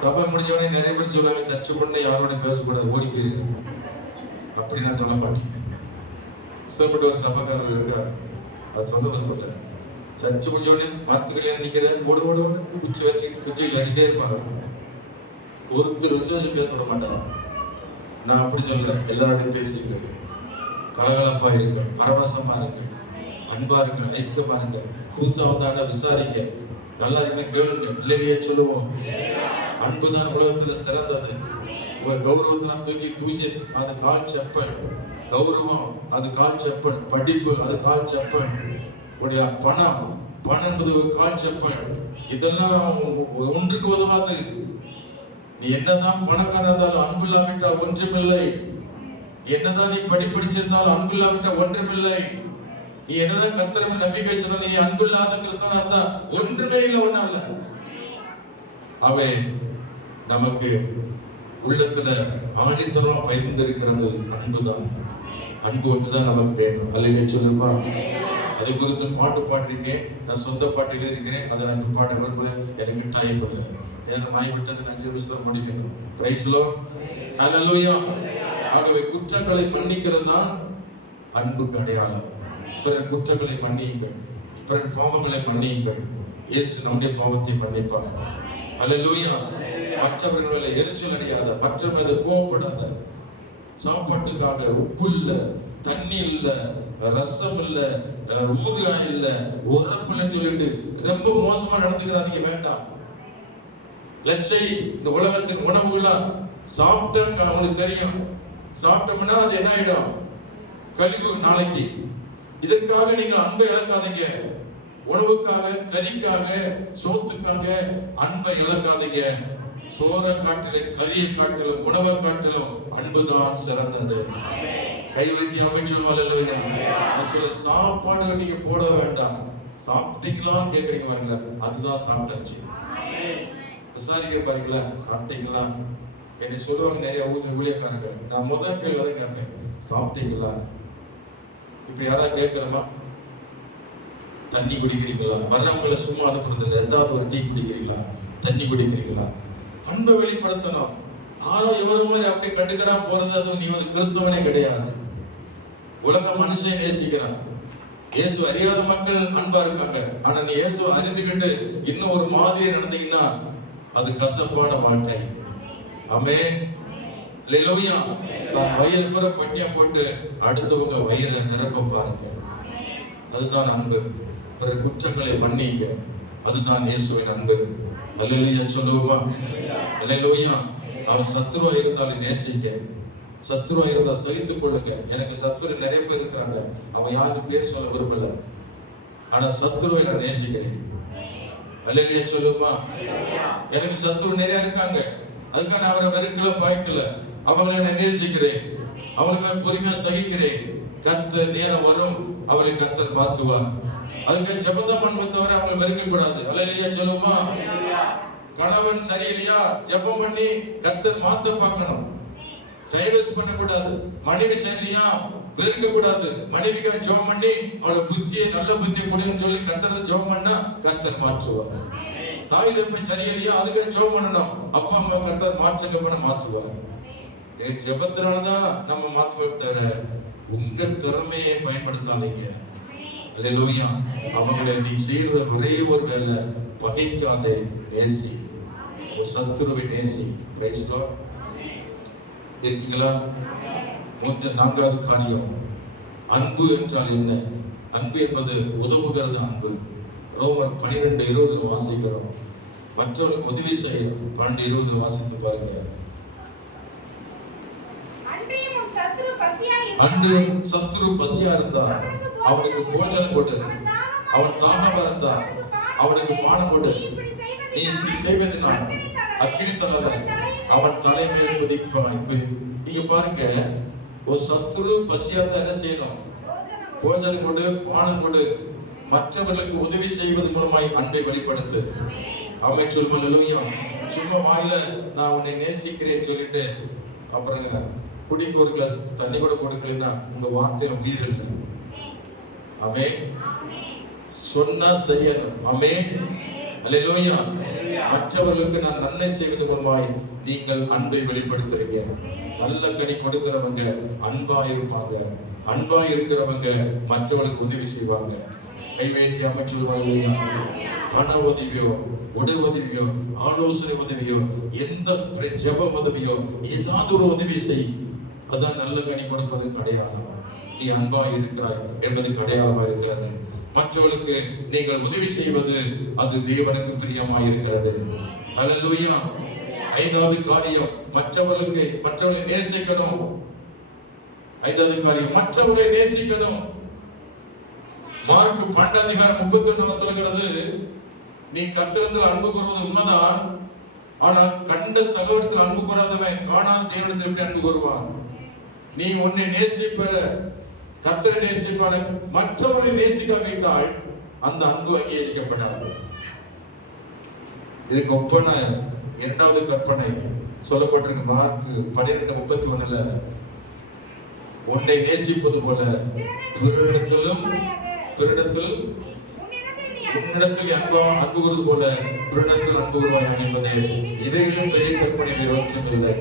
சபை முடிஞ்சவனே நிறைய பேர் சொல்லுவாங்க, சர்ச்சு பண்ண யாரோட பேசக்கூடாது, ஓடி போயிருக்கு. அப்படி நான் சொல்ல மாட்டேன். இஷ்டப்பட்ட ஒரு சபைக்காரர் இருக்கார், அது சொல்ல வரல. சர்ச்சு முடிஞ்சவனே மரத்துக்கள் நிக்கிற ஓடு ஓடு குச்சி வச்சு குச்சியில் அடிட்டே இருப்பாங்க. ஒருத்தர் விசுவாசம் பேச விட மாட்டாங்க. நான் அப்படி சொல்ல, எல்லாரோடையும் பேசிட்டு கலகலப்பா இருங்கள், பரவசமா இருங்கள், அன்பா இருங்கள், ஐக்கியமா இருங்கள். புதுசா வந்தாண்ட விசாரிங்க, நல்லா இருக்குன்னு கேளுங்க, இல்லையே சொல்லுவோம். அன்புதான் உலகத்துல சிறந்தது. கௌரவத்தை தூக்கி தூசி அது கால் செப்பல், கௌரவம் அது கால் செப்பல், படிப்பு அது கால் செப்பல், உடைய பணம் என்பது கால் செப்பல். இதெல்லாம் ஒன்றுக்கு உதவாது. நீ என்னதான் பணக்காரன் இருந்தாலும் அன்பு இல்லாவிட்டால் ஒன்றுமில்லை. என்னதான் நீ படிச்சிருந்தாலும் அன்பு இல்லாவிட்டால் ஒன்றுமில்லை. நீ என்னதான் கர்த்தரை நம்பிக்கை வச்சிருந்தாலும் நீ அன்பு இல்லாத கிறிஸ்தவனா இருந்தா ஒன்றுமே இல்லை, ஒண்ணும் இல்ல. அவை நமக்கு உள்ளத்துல ஆணித்தரமா பகிர்ந்திருக்கிறது அன்புதான். அன்பு ஒன்றுதான் நமக்கு வேணும். அல்லையே சொல்லுமா? அது குறித்து பாட்டு பாட்டிருக்கேன், நான் சொந்த பாட்டு எழுதியிருக்கிறேன். அதை நான் பாட விரும்பல, எனக்கு டைம் இல்லை. ஏன்னா நாய் விட்டது 5 நிமிஷம் படிக்கணும். பிரைஸ் லார்ட், ஹல்லேலூயா. ஆகவே குற்றங்களை மன்னிக்கிறது தான் அன்புக்கு அடையாளம். பிறர் குற்றங்களை மன்னியுங்கள், பிறர் பாவங்களை மன்னியுங்கள். இயேசு நம்முடைய பாவத்தை மன்னிப்பார். ஹல்லேலூயா. மற்றவர்கள் மேல எரிச்சல் அடையாத, மற்ற மேல கோவப்படாத. சாப்பாட்டுக்காக உப்பு இல்ல, தண்ணி இல்ல, ரசம் இல்ல, ஊறுகாய் இல்ல, உரப்புலன்னு சொல்லிட்டு ரொம்ப மோசமா நடந்துக்கிறாதீங்க, வேண்டாம். லட்சை இந்த உலகத்தின் உணவுகள்லாம் சாப்பிட்டா அவங்களுக்கு தெரியும். சாப்பிட்டோம்னா அது என்ன ஆயிடும்? கழிவு நாளைக்கு. இதற்காக நீங்கள் அன்பை இழக்காதீங்க. உணவுக்காக, கறிக்காக, சோத்துக்காக அன்பை இழக்காதீங்க. சோற காட்டிலும், கறியை காட்டிலும், உணவை காட்டிலும் அன்புதான் சிறந்தது. கை வைத்தி அமைச்சர் சில சாப்பாடு நீங்க போட வேண்டாம். சாப்பிட்டீங்களான்னு கேக்குறீங்க பாருங்களா, அதுதான் சாப்பிட்டாச்சு. விசாரிக்க பாருங்களா, சாப்பிட்டீங்களா? என்னை சொல்லுவாங்க நிறைய ஊழியக்காரங்க. நான் முதல் கேள்வி வந்து கேட்பேன், சாப்பிட்டீங்களா? இப்ப யாராவது கேட்கிறோமா? தண்ணி குடிக்கிறீங்களா? வர்றவங்களை சும்மா அனுப்புறது இல்லை. ஏதாவது ஒரு டீ குடிக்கிறீங்களா? தண்ணி குடிக்கிறீங்களா? அன்பை வெளிப்படுத்தணும். ஆனா எவ்வளவு மாதிரி அப்படியே கண்டுக்கிறான் போறது, அதுவும் நீ வந்து கிறிஸ்தவனே கிடையாது. உலக மனுஷன் நேசிக்கிறான். இயேசு அறியாத மக்கள் அன்பா இருக்காங்க. ஆனா நீ இயேசு அறிந்துகிட்டு இன்னும் ஒரு மாதிரி நடந்தீங்கன்னா அது கசப்பான வாழ்க்கை. ஆமென், அல்லேலூயா. தான் வயிறு கூட பட்டியா போட்டு அடுத்தவங்க வயிறை நிரப்ப பாருங்க. அதுதான் அன்பு. பிற குற்றங்களை மன்னிங்க, அதுதான் இயேசுவின் அன்பு. அல்லேலூயா சொல்லுவோமா? அல்லேலூயா. அவன் சத்துருவா இருந்தாலும் நேசிங்க, சத்துருவா இருந்தா சகித்துக் கொள்ளுங்க. எனக்கு சத்துரு நிறைய பேர் இருக்கிறாங்க, அவன் யாரும் பேர் சொல்ல விரும்பல, ஆனா சத்துருவை நான் நேசிக்கிறேன். அல்லேலூயா சொல்லுவோமா? எனக்கு சத்துரு நிறைய இருக்காங்க, அதுக்கான அவரை வெறுக்கல, பாய்க்கல, அவங்களை நான் நேசிக்கிறேன், அவங்களுக்கு பொறுமையா சகிக்கிறேன். கர்த்தர் நேரம் வரும், அவரை கர்த்தர் மாற்றுவார். அதுக்கு ஜெபம் பண்ண தவிர அவங்களை வெறுக்க கூடாது. அல்லேலூயா சொல்லுவோமா? கணவன் சரியில்லையா, ஜெபம் பண்ணி கர்த்தர் மாத்த பார்க்கணும், டைவர்ஸ் பண்ண கூடாது. மனைவி சரியில்லையா, வெறுக்க கூடாது. மனைவிக்காக ஜெபம் பண்ணி அவளோட புத்தியை, நல்ல புத்தியை கொடுன்னு சொல்லி கர்த்தர் ஜெபம் பண்ணா கர்த்தர் மாற்றுவார். தாய் தகப்பன் சரியில்லையா, அதுக்காக ஜெபம் பண்ணணும். அப்பா அம்மா கர்த்தர் மாற்றுங்க பண்ண மாற்றுவார். ஜெபத்தினாலதான் நம்ம மாற்றுமே தவிர உங்க திறமையை பயன்படுத்தாதீங்க. அல்லேலூயா. அவங்களை நீ செய்யற ஒரே ஒரு வேலை, பகைக்காதே, நேசி. ஒரு சத்துருவை நேசி. Praise Lord. இருக்கீங்களா? 4வது காரியம், அன்பு என்றால் என்ன? அன்பு என்பது உதவுகிறது அன்பு. ரோமர் 12:20 வாசிக்கிறோம். மற்றவர்களுக்கு உதவி செய்யணும். 12:20 வாசித்து பாருங்க. அன்றையும் சத்துரு பசியா இருந்தா அவனுக்கு போஜனம் கொடு, அவன் தாகமா இருந்தா அவனுக்கு பானம் கொடு. நீ இப்படி செய்வதனால் அக்கினி தலை அவன் தலைமையில் குதிப்பான். நீங்க பாருங்க, ஒரு சத்துரு பசியா இருந்தா என்ன செய்யணும்? போஜனம் கொடு, பானம் கொடு. மற்றவர்களுக்கு உதவி செய்வது மூலமாய் அன்பை வெளிப்படுத்து. ஆமென் சொல்லுங்க. சும்மா வாயில நான் உன்னை நேசிக்கிறேன்னு சொல்லிட்டு அப்புறம் குடிக்கு ஒரு கிளாஸ் தண்ணி கூட கொடுக்கலன்னா உங்க வார்த்தையில உயிர் இல்லை. ஆமென். சொன்னா செய்யணும். ஆமென், அல்லேலூயா. மற்றவர்களுக்கு நான் நன்மை செய்வது மூலமாய் நீங்கள் அன்பை வெளிப்படுத்துறீங்க. நல்ல கனி கொடுக்கிறவங்க அன்பா இருப்பாங்க. அன்பா இருக்கிறவங்க மற்றவர்களுக்கு உதவி செய்வாங்க. கைவேத்தி அமைச்சர் பண உதவியோ, உடல் உதவியோ, ஆலோசனை உதவியோ, எந்த ஜெப உதவியோ, ஏதாவது ஒரு உதவி செய். அதான் நல்ல கனி கொடுப்பதற்கு அடையாளம். நீ அன்பாய் இருக்கிறாய் என்பதுக்கு அடையாளமா இருக்கிறது. மற்றவர்களுக்கு நீங்கள் உதவி செய்வது அது தேவனுக்கு பிரியமாய் இருக்கிறது. அல்லேலூயா. ஐந்தாவது காரியம், மற்றவர்களை நேசிக்கணும். ஐந்தாவது காரியம், மற்றவர்களை நேசிக்கணும். மார்க் 12:31 சொல்கிறது, நீ கர்த்தரிடத்தில் அன்பு கூறுவது உண்மைதான், ஆனால் கண்ட சகோதரத்தில் அன்பு கூறாதவன் காணாத தேவனிடத்தில் எப்படி அன்பு கூறுவான்? நீ உன்னை நேசிப்பற கர்த்தரை நேசிப்பான மற்றவர்களை நேசிக்காவிட்டால் அந்த அன்பு அங்கீகரிக்கப்படாது. இதுக்கு ஒப்பான இரண்டாவது கற்பனை சொல்லப்பட்டிருக்கு மார்க் 12:31. உன்னை நேசிப்பது போல பிறரிடத்தில் உன்னிடத்தில் அன்பு கூறுவது போல பிறரிடத்தில் அன்பு கூறுவாய் என்பதே. இதையிலும் பெரிய கற்பனை வேறு ஒன்றும் இல்லை.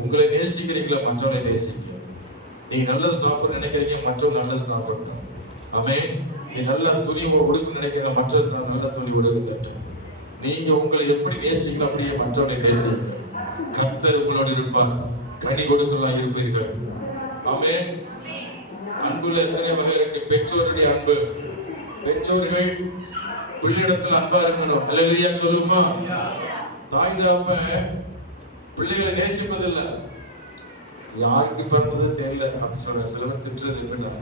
உங்களை நேசிக்கிறீங்களா, மற்றவர்களை நேசிக்க. நீங்க நல்லது சாப்பிட நினைக்கிறீங்க, மற்றவங்க நல்லது சாப்பிடுங்க. ஆமென். நீ நல்ல துணி உடுக்க நினைக்கிற, மற்ற நல்ல துணி உடுக்க தட்டு. நீங்க உங்களை எப்படி நேசிங்களோ அப்படியே மற்றவர்களை நேசிங்க. கர்த்தர் உங்களோடு இருப்பார், கனி கொடுக்கலாம் இருப்பீர்கள். ஆமென். அன்புல எத்தனை வகை இருக்கு. பெற்றோருடைய அன்பு, பெற்றோர்கள் பிள்ளையிடத்தில் அன்பா இருக்கணும். அல்லேலூயா சொல்லுமா. தாய் தகப்பன் பிள்ளைகளை நேசிப்பதில்லை. யாருக்கு பிறந்தது தெரியல அப்படி சொல்ற. சிலவர் திட்டுறது எப்படின்னா,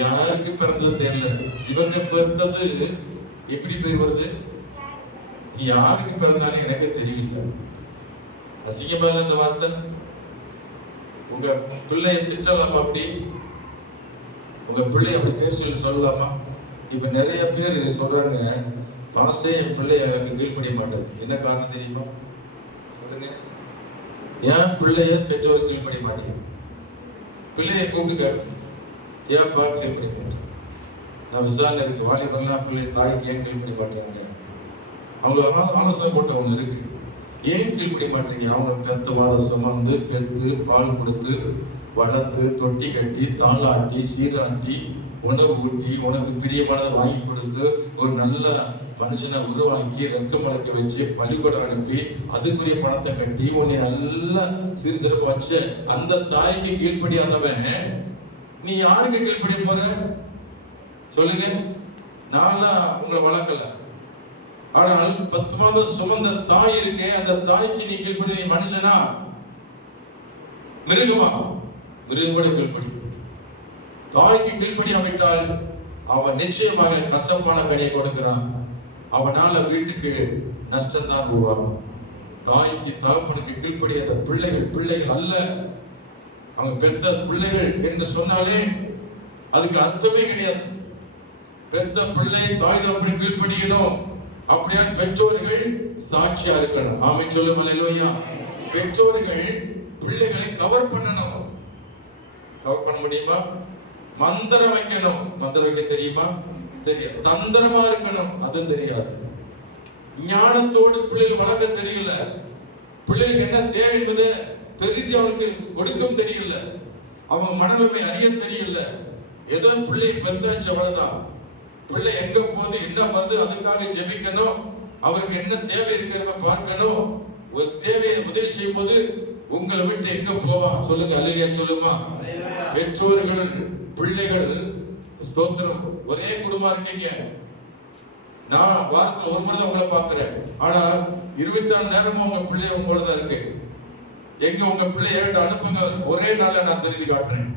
யாருக்கு பிறந்தது தெரியல, இவங்க பிறந்தது எப்படி பேர் வருது, யாருக்கு பிறந்தாலும் எனக்கு தெரியல. அசிங்கமா இல்ல இந்த வார்த்தை? உங்க பிள்ளைய திட்டலாமா? அப்படி உங்க பிள்ளை அப்படி பேர் சொல்லி சொல்லலாமா? இப்ப நிறைய பேர் சொல்றாங்க, பாஸ்டே என் பிள்ளை எனக்கு கீழ்ப்படிய மாட்டேது. என்ன காரணம் தெரியுமா? சொல்லுங்க. ஏன் பிள்ளைய பெற்றோர் கீழ்ப்படிய மாட்டேங்க? பிள்ளைய கூப்பிட்டு ஏன்ப்பா கீழ்ப்படிய மாட்டேன்? நான் விசாரணை இருக்கு, வாலிபர்லாம் பிள்ளை தாய்க்கு ஏன் கீழ்ப்படிய மாட்டாங்க? அவங்க ஆலோசனை போட்ட ஒண்ணு இருக்கு. ஏன் கீழ்ப்படிய மாட்டீங்க? அவங்க பெத்த வாரம் சுமந்து பெத்து பால் கொடுத்து வளர்த்து தொட்டி கட்டி தாளாட்டி சீராட்டி உணவு ஊட்டி உனக்கு பிரியமானதை வாங்கி கொடுத்து ஒரு நல்ல மனுஷனை உருவாக்கி ரெக்க முளைக்க வச்சு பள்ளிக்கூடம் அனுப்பி அதுக்குரிய பணத்தை கட்டி உன்னை நல்லா சிறுசிறப்பு வச்ச அந்த தாய்க்கு கீழ்ப்படியாதவன் நீ யாருக்கு கீழ்ப்படிய போற சொல்லுங்க? நான் உங்களை வளர்க்கல, ஆனால் 10 மாதம் சுமந்த தாய் இருக்கே, அந்த தாய்க்கு நீ கீழ்ப்படி. நீ மனுஷனா மிருகமா? மிருகம் கூட கீழ்ப்படி. தாய்க்கு கீழ்ப்படியாவிட்டால் அவன் நிச்சயமாக கசப்பான கனியை கொடுக்கிறான். அவனால வீட்டுக்கு நஷ்டம்தான் உருவாகும். தாய்க்கு தகப்பனுக்கு கீழ்ப்படியாத பிள்ளைகள் அல்ல. அவங்க பெத்த பிள்ளைகள் என்று சொன்னாலே அதுக்கு அர்த்தமே கிடையாது. பெத்த பிள்ளை தாய் தகப்பனுக்கு கீழ்ப்படியணும். அப்படியா பெற்றோர்கள் சாட்சியா இருக்கணும். ஆமென் சொல்லுங்க. அல்லேலூயா. பெற்றோர்கள் பிள்ளைகளை கவர் பண்ணணும். கவர் பண்ண முடியுமா? மந்திரம் வைக்கணும். மந்திரம் வைக்க தெரியுமா? தெரியாது. தந்திரமா இருக்கணும், அதுவும் தெரியாது. ஞானத்தோடு பிள்ளைகள் வளர்க்க தெரியல. பிள்ளைகளுக்கு என்ன தேவை என்பதை தெரிஞ்சு அவனுக்கு கொடுக்கவும் தெரியல. அவங்க மனநிலைமை அறிய தெரியல. ஏதோ பிள்ளை பெற்றாச்சு அவ்வளவுதான். பிள்ளை எங்க போகுது, என்ன வருது, அதுக்காக ஜெபிக்கணும். அவருக்கு என்ன தேவை இருக்கிறத பார்க்கணும். ஒரு தேவையை உதவி செய்யும் போது உங்களை விட்டு எங்க போவான் சொல்லுங்க? அல்லேலூயா சொல்லுமா. பெற்றோர்கள் பிள்ளைகள் ஸ்தோத்திரம். ஒரே குடும்பம் இருக்கீங்க. நான் வாரத்துல ஒரு முறை தான் உங்களை பார்க்கிறேன், ஆனா 24 நேரமும் உங்க பிள்ளை உங்களோட தான் இருக்கு. எங்க உங்க பிள்ளைய அனுப்புங்க, ஒரே நாள்ல நான் திருத்தி காட்டுறேன்.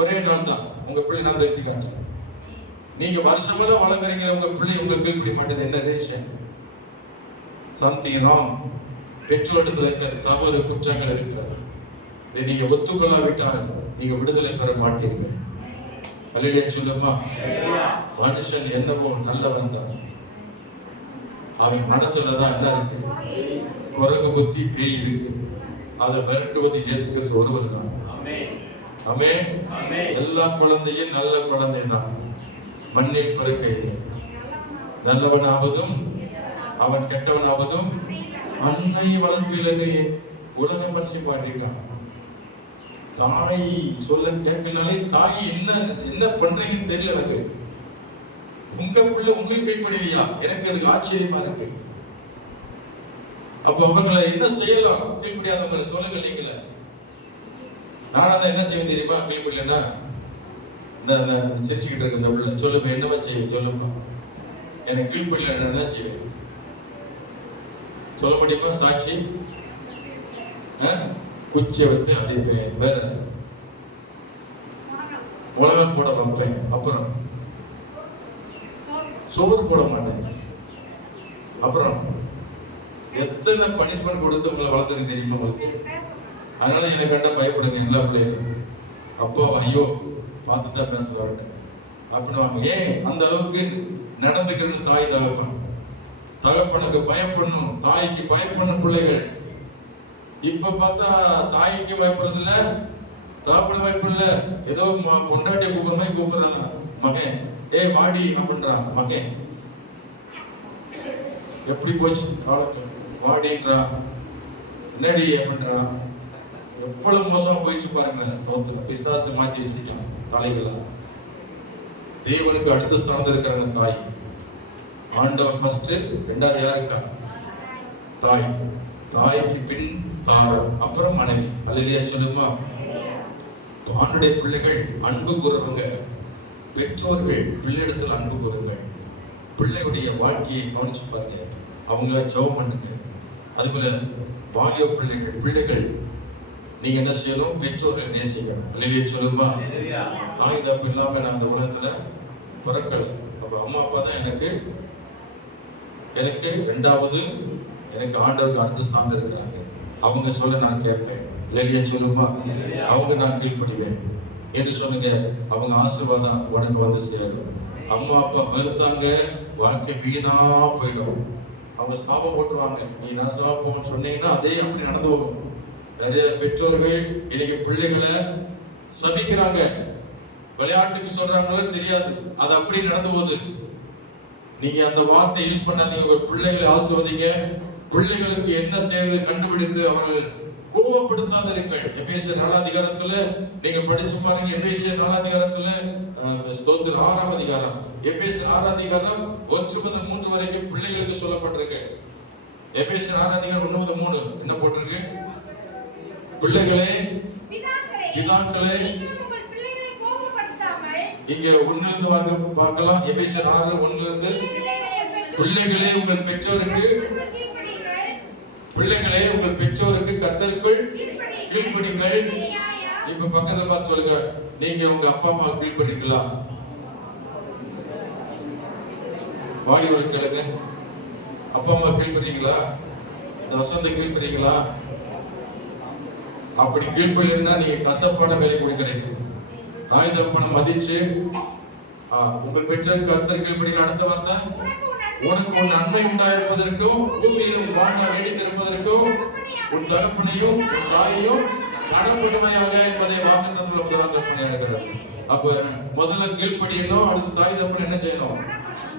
ஒரே நாள் தான் உங்க பிள்ளை நான் திருத்தி காட்டுறேன். நீங்க வருஷமெல்லாம் வளர்க்குறீங்க, உங்க பிள்ளை உங்களுக்கு கீழ்ப்படிய மாட்டேது. என்ன ரீசன்? Something wrong. பெற்றோரிடத்துல இருக்க தவறு குற்றங்கள் இருக்கிறது. இதை நீங்க ஒத்துக்கொள்ளாவிட்டால் நீங்க விடுதலை பெற மாட்டீர்கள். அல்லேலூயா சொல்லுமா. மனுஷன் என்னவோ நல்லவன் தான், அவன் மனசுலதான் என்ன இருக்கு? குரங்கு புத்தி, பேய் இருக்கு. அதை விரட்டுவது இயேசு கிறிஸ்து ஒருவர் தான். ஆமென். எல்லா குழந்தையும் நல்ல குழந்தை தான். மண்ணில் பிறக்க இல்லை. நல்லவனாவதும் அவன் கெட்டவனாவதும் அன்னை வளர்ப்பிலே உலக மனுஷன் பாடிட்டான். தாய் சொல்ல கேட்கலாலே தாய் என்ன பண்றீங்கன்னு தெரியல எனக்கு. உங்க பிள்ளை உங்களுக்கு கைப்படலையா? எனக்கு அதுக்கு ஆச்சரியமா இருக்கு. அப்ப அவங்களை என்ன செய்யலாம்? கீழ்ப்படியாதவங்களை சொல்லுங்க இல்லைங்களா? நானா தான் என்ன செய்ய தெரியுமா? கீழ்ப்படியலன்னா இந்த சிரிச்சுக்கிட்டு இருக்க இந்த பிள்ளை சொல்லுப்பா, என்னவா செய்வேன் சொல்லுப்பா, எனக்கு கீழ்ப்படியில் என்ன செய்வேன் சொல்ல முடியுமா? சாட்சி, குச்சியை வைத்து அடிப்பேன், வேற உலகம் போட வைப்பேன், அப்புறம் சோறு போட மாட்டேன், அப்புறம் எத்தனை பனிஷ்மெண்ட் கொடுத்து உங்களை வளர்த்துருக்கு தெரியுமா உங்களுக்கு? அதனால எனக்கு கண்ட பயப்படுங்க எல்லா பிள்ளைகளும். அப்போ ஐயோ பார்த்துதான் பேசுறாரு அப்படின்னு. ஏன் அந்த அளவுக்கு நடந்துக்கிறது? தாய் தகப்பன், தகப்பனுக்கு பயப்படணும், தாய்க்கு பயப்படணும் பிள்ளைகள். இப்ப பார்த்தா தாய்க்கு பயப்படுறது இல்ல, தகப்பன பயப்படல, ஏதோ பொண்டாட்டிய கூப்பிடுற மாதிரி கூப்பிடுறாங்க. மகன் ஏ வாடி அப்படின்றான், மகன் எப்படி போச்சு வாடின்றான், என்னடி அப்படின்றான். எவ்வளவு மோசமா போயிடுச்சு பாருங்களேன். ஸ்தோத்திரம். பிசாசு மாத்தி வச்சிருக்கான் தலைகளா. தேவனுக்கு அடுத்த ஸ்தானத்தில் இருக்கிறாங்க தாய். ஆண்டவன் ஃபர்ஸ்ட், ரெண்டாவது யாருக்கா? தாய். தாய்க்கு பின் தாரம், அப்புறம் மனைவி. அல்லேலூயா சொல்லுமா? ஆண்டுடைய பிள்ளைகள் அன்பு கூறுறவங்க, பெற்றோர்கள் பிள்ளையிடத்தில் அன்பு கூறுங்க. பிள்ளையுடைய வாழ்க்கையை கவனிச்சு பாருங்க, அவங்கள ஜெபம் பண்ணுங்க. அதுபோல வாலிய பிள்ளைகள் நீங்க என்ன செய்யணும்? பெற்றோர்கள் நேசிக்கணும். அல்லேலூயா சொல்லுமா? தாய் தப்பு இல்லாம நான் அந்த உலகத்துல பிறக்கல. அப்ப அம்மா அப்பா தான் எனக்கு ரெண்டாவது, எனக்கு ஆண்டவருக்கு அடுத்த ஸ்தானம் இருக்கிறாங்க. அவங்க சொல்ல நான் கேட்பேன். அல்லேலூயா சொல்லுமா? அவங்க நான் கீழ்ப்படிவேன் என்று சொல்லுங்க. அவங்க ஆசீர்வாதம் உனக்கு வந்து சேரும். அம்மா அப்பா வெறுத்தாங்க, வாழ்க்கை வீணா போயிடும். அவங்க சாபம் போட்டுருவாங்க. நீ நாசமா போன்னு சொன்னீங்கன்னா அதே அப்படி நடந்து போகும். நிறைய பெற்றோர்கள் இன்னைக்கு பிள்ளைகளை சபிக்கிறாங்க. விளையாட்டுக்கு சொல்றாங்களோ தெரியாது, அது அப்படி நடந்து போகுது. நீங்க அந்த வார்த்தை யூஸ் பண்ணாதீங்க. ஒரு பிள்ளைகளை ஆசீர்வதிங்க. பிள்ளைகளுக்கு என்ன தேவை கண்டுபிடித்து அவர்கள் கோபப்படுத்தாதிருங்கள். எபேசியர் 4 அதிகாரத்துல நீங்க படிச்சு பாருங்க. எபேசியர் 4 அதிகாரத்துல ஸ்தோத்திரம் 6ஆம் அதிகாரம், எபேசியர் 6 அதிகாரம் 1 முதல் 3 வரைக்கும் பிள்ளைகளுக்கு சொல்லப்பட்டிருக்கு. எபேசியர் 6 அதிகாரம் 1 முதல் 3 என்ன போட்டிருக்கு? பிள்ளைகளே, பிதாக்களே, இங்க 1லிருந்து வாங்க பார்க்கலாம். எபேசியர் 6:1 பிள்ளைகளே உங்கள் பெற்றோருக்கு, பிள்ளைகளே உங்கள் பெற்றோருக்கு கர்த்தருக்குள் கீழ்ப்படிங்கள். இப்ப பக்கத்துல பார்த்து சொல்லுங்க, நீங்க உங்க அப்பா அம்மா கீழ்ப்படிங்களா? வாலிபர்கள் கேளுங்க, அப்பா அம்மா கீழ்ப்படிங்களா? இந்த வசந்த கீழ்ப்படிங்களா? அப்படி கீழ்ப்படினா நீங்க கசப்பான வேலை கொடுக்கிறீங்க. தாய் தகப்பனை மதிச்சு உங்கள் பெற்றோர் கர்த்தர் கீழ்ப்படிங்க. அடுத்த வார்த்தை, உனக்கு உன் நன்மை உண்டாயிருப்பதற்கும் பூமியிலும் வாழ நீடித்திருப்பதற்கும் உன் தகப்பனையும் உன் தாயையும் கணப்படுமையாக என்பதை வாக்குத்தத்தத்தில் முதலாம் கற்பனை இருக்கிறது. அப்ப முதல்ல கீழ்ப்படியணும், அடுத்து தாய் தகப்பனை என்ன செய்யணும்?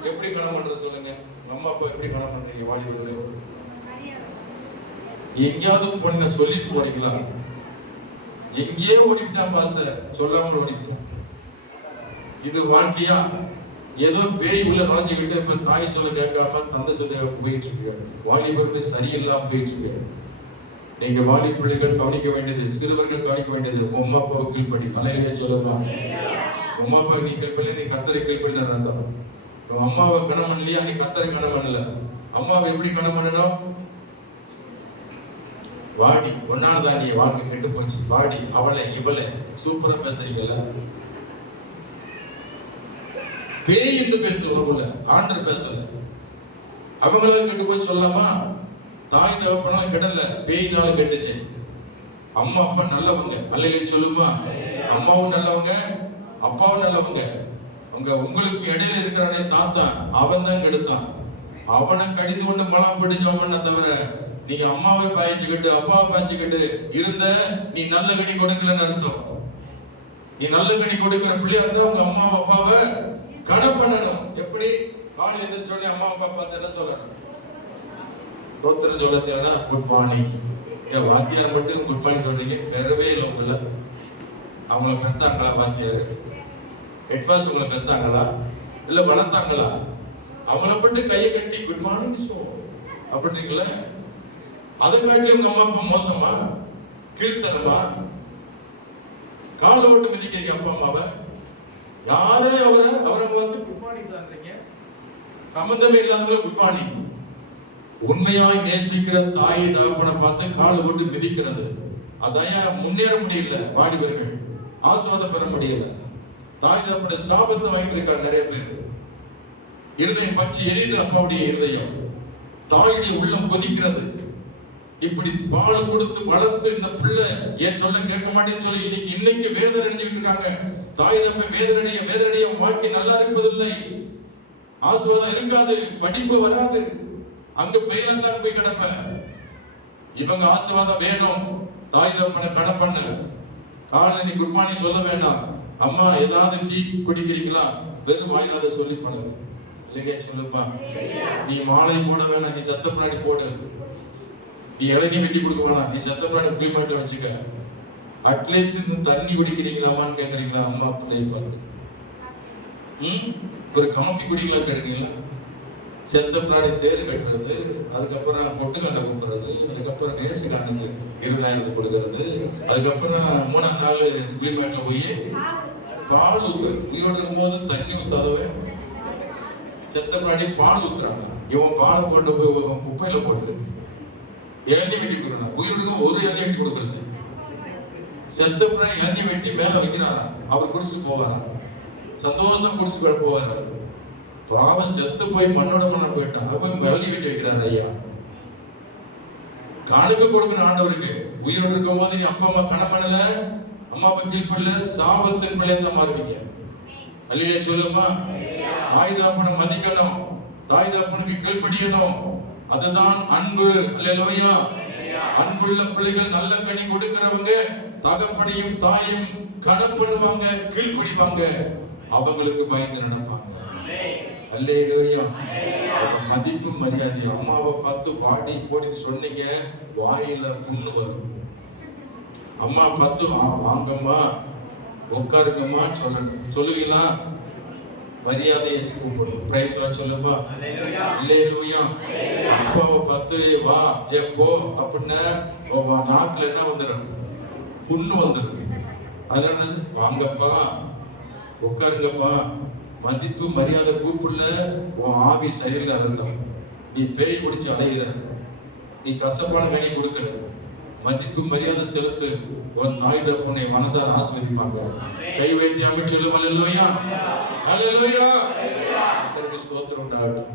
எப்படி கணம் பண்றது சொல்லுங்க? அம்மா அப்பா எப்படி கணம் பண்றீங்க? வாலிபர்களே, எங்கேயாவது பொண்ணை சொல்லிட்டு போறீங்களா? எங்கேயோ ஓடிட்டான் பாஸ்டர், சொல்லாமல் ஓடிட்டான். இது வாழ்க்கையா? ஏதோ பேய் உள்ள நுழைஞ்சுக்கிட்டு இப்ப தாய் சொல்ல கேட்காம தந்தை சொல்ல போயிட்டு இருக்கு. வாலிபர்கள் சரியில்லாம போயிட்டு இருக்கு. நீங்க வாலி பிள்ளைகள் கவனிக்க வேண்டியது, சிறுவர்கள் கவனிக்க வேண்டியது, உமா அப்பாவை கீழ்ப்படி. அல்லேலூயா சொல்லுமா? உமா அப்பாவை நீ கீழ்ப்படி, நீ கர்த்தரை கீழ்ப்படின அர்த்தம். உன் அம்மாவை கணம் பண்ணலையா, நீ கர்த்தரை கணம் பண்ணல. அம்மாவை எப்படி கணம் பண்ணணும்? வாடி, ஒன்னானதான் நீ வாழ்க்கை கெட்டு போச்சு, வாடி, அவளை இவளை சூப்பரா பேசுறீங்கல்ல. பேய் என்று பேசுறவங்கள ஆண்டர் பேசல. அவங்களால கெட்டு போய் சொல்லலாமா? தாய் தகப்பனால கெடல, பேயினால கெட்டுச்சு. அம்மா அப்பா நல்லவங்க. அல்லேலூயா சொல்லுமா? அம்மாவும் நல்லவங்க, அப்பாவும் நல்லவங்க. உங்களுக்கு இடையில இருக்கிறானே சாத்தான், அவன் தான் கெடுத்தான். அவனை கடிந்து கொண்டு மலம் பிடிச்சவன தவிர நீங்க அம்மாவை பாய்ச்சிக்கிட்டு அப்பாவை பாய்ச்சிக்கிட்டு இருந்த நீ நல்ல கனி கொடுக்கலன்னு அர்த்தம். நீ நல்ல கனி கொடுக்கிற பிள்ளையா இருந்தா உங்க அம்மா அப்பாவை கணம் பண்ணணும். எப்படி? காலையில் எழுந்திரிச்ச உடனே அம்மா அப்பா பார்த்து என்ன சொல்லணும்? ஸ்தோத்திரம் சொல்ல தேவைன்னா குட் மார்னிங். ஏன் வாத்தியார் மட்டும் குட் மார்னிங் சொல்றீங்க? பெறவே இல்லை உங்களை. அவங்கள பெத்தாங்களா வாத்தியார்? ஹெட்மாஸ் உங்களை பெத்தாங்களா இல்ல வளர்த்தாங்களா? அவங்கள போட்டு கையை கட்டி குட் மார்னிங் சோ அப்படிங்களா? அதை காட்டி உங்க அம்மா அப்பா மோசமா, கீழ்த்தனமா, காலை விட்டு மிதிக்கிறீங்க அப்பா அம்மாவை. யாரும் அவரை வந்து சம்பந்தமே இல்லாதவங்கள குட் மார்னிங். உண்மையாய் நேசிக்கிற தாயை தகப்பனை பார்த்து கால் போட்டு மிதிக்கிறது, அதான் முன்னேற முடியல. வாலிபர்கள் ஆசீர்வாதம் பெற முடியல. தாய் தகப்பனை சாபத்தை வாங்கிட்டு இருக்காங்க நிறைய பேர். இருதயம் பற்றி எரியுது அப்பாவுடைய இருதயம், தாயுடைய உள்ளம் கொதிக்கிறது. இப்படி பால் கொடுத்து வளர்த்து இந்த பிள்ளை ஏன் சொல்ல கேட்க மாட்டேன்னு சொல்லி இன்னைக்கு வேதனை அடைஞ்சுக்கிட்டு இருக்காங்க. தாய் தப்ப வேதனைய வாழ்க்கை நல்லா இருப்பதில்லை, ஆசீர்வாதம் இருக்காது, படிப்பு வராது, அங்க பெயில தான் போய் கிடப்ப. இவங்க ஆசீர்வாதம் வேணும், தாய் தப்பனை கடை பண்ண காலையில் நீ குட் மார்னிங் சொல்ல வேண்டாம். அம்மா ஏதாவது டீ குடிக்கிறீங்களா, வெறும் வாயிலாத சொல்லி பழகு. இல்லைங்க சொல்லுப்பா, நீ மாலை போட வேணாம், நீ சத்த பின்னாடி போடு. நீ இளநீ வெட்டி கொடுக்க வேணாம், நீ சத்த பின்னாடி குளிமாட்ட வச்சுக்க. அட்லீஸ்ட் தண்ணி குடிக்கிறீங்களாமான்னு கேட்கறீங்களா அம்மா பிள்ளைய பார்த்து. ஒரு காப்பி குடிக்கலாம் கேட்குறீங்களா? செத்த பின்னாடி தேர் கட்டுறது, அதுக்கப்புறம் பொட்டுக்கான கூப்பிடுறது, அதுக்கப்புறம் நேசுக்கானுக்கு 20,000 கொடுக்கறது, அதுக்கப்புறம் 3ஆம் நாள் குளிமாட்டில் போய் பால் ஊத்துறது. உயிரோடு இருக்கும்போது தண்ணி ஊத்தாதவன் செத்த பின்னாடி பால் ஊத்துறாங்க. இவன் பாலை கொண்டு போய் குப்பையில போட்டு இளநீ வெட்டி கொடுக்கணும். உயிரோடு ஒரு இளநீ வெட்டி கொடுக்கறது, செத்த பின்னாடி இளநீ வெட்டி மேல வைக்கிறாரா, அவர் குடிச்சு போவாரா, சந்தோஷம் குடிச்சு போவாரா. பாவம் செத்து போய் மண்ணோட மண்ண போயிட்டான், போய் இளநீ வெட்டி வைக்கிறார் ஐயா. காணுக்க கொடுக்கணும் ஆண்டவருக்கு. உயிரோடு இருக்கும் போது நீ அப்பா அம்மா கணமனல, அம்மா அப்பா கீழ்படல, சாபத்தின் பிள்ளை தான் மாறுவீங்க. அல்லையா சொல்லுமா? தாய் தகப்பனை மதிக்கணும், தாய் தகப்பனுக்கு கீழ்ப்படியணும், அதுதான் அன்பு. அல்லேலூயா. அன்புள்ள பிள்ளைகள் நல்ல கனி கொடுக்கிறவங்க தகப்பனையும் தாயும் கனம் பண்ணுவாங்க, கீழ்ப்படிவாங்க, அவங்களுக்கு பயந்து நடப்பாங்க. அல்லேலூயா. மதிப்பு மரியாதை. அம்மாவை பார்த்து வாடி போடி சொன்னீங்க, வாயில புண்ணு வரும். அம்மா பார்த்து வாங்கம்மா உட்காருங்கம்மா சொல்லணும். சொல்லுவீங்களா? மரியாதையை கூப்பிடணும். பிரைஸ் சொல்லுப்பா. அல்லேலூயா. அப்பாவை பார்த்து வா எப்போ அப்படின்னா நாக்குல என்ன வந்துடும், புண்ணு வந்துடும். அதனால வாங்கப்பா உட்காருங்கப்பா. மதிப்பு மரியாதை கூப்பிடல, உன் ஆவி செயல் அர்த்தம். நீ பேய் குடிச்சு அலையிற, நீ கசப்பான வேணி கொடுக்கற, மதிப்பு மரியாதை செலுத்து. உன் தாய் தகப்பனை மனசார ஆசீர்வதிப்பாங்க. கை வைத்து அமைச்சு சொல்லும். அல்லேலூயா. அல்லேலூயா. கர்த்தருக்கு ஸ்தோத்திரம் உண்டாகட்டும்.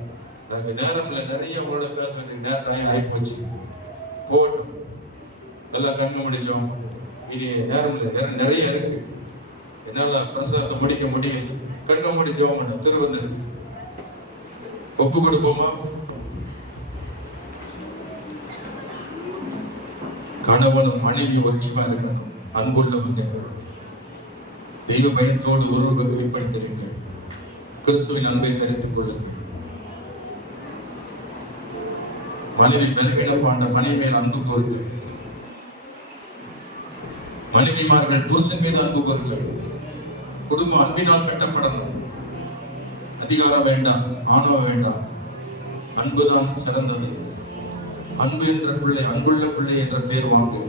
நாங்க நேரம்ல நிறைய உங்களோட பேச வேண்டிய நேரம் ஆயிப்போச்சு. போகட்டும், எல்லாம் கண்ணு முடிச்சோம். இனி நேரம் நிறைய இருக்கு, என்னால பிரசனத்தை முடிக்க முடியும். கண்ண முடிச்சோம். திருவந்தர் ஒப்பு கொடுப்போமா? கணவனும் மனைவி ஒற்றுமா இருக்கணும், அன்புள்ளவங்க, தெய்வ பயத்தோடு உறவு வெளிப்படுத்துவீர்கள். கிறிஸ்துவின் அன்பை தெரிந்து கொள்ளுங்கள். மனைவி பெருகின பாண்ட மனைவி மேல் அன்பு கூறுங்கள். மனைவிமார்கள் புருஷன் மீது அன்பு கூறுங்கள். குடும்பம் அன்பினால் கட்டப்படணும். அதிகாரம் வேண்டாம், ஆணவம் வேண்டாம், அன்புதான் சிறந்தது. அன்பு என்ற பிள்ளை, அன்புள்ள பிள்ளை என்ற பெயர் வாங்கு.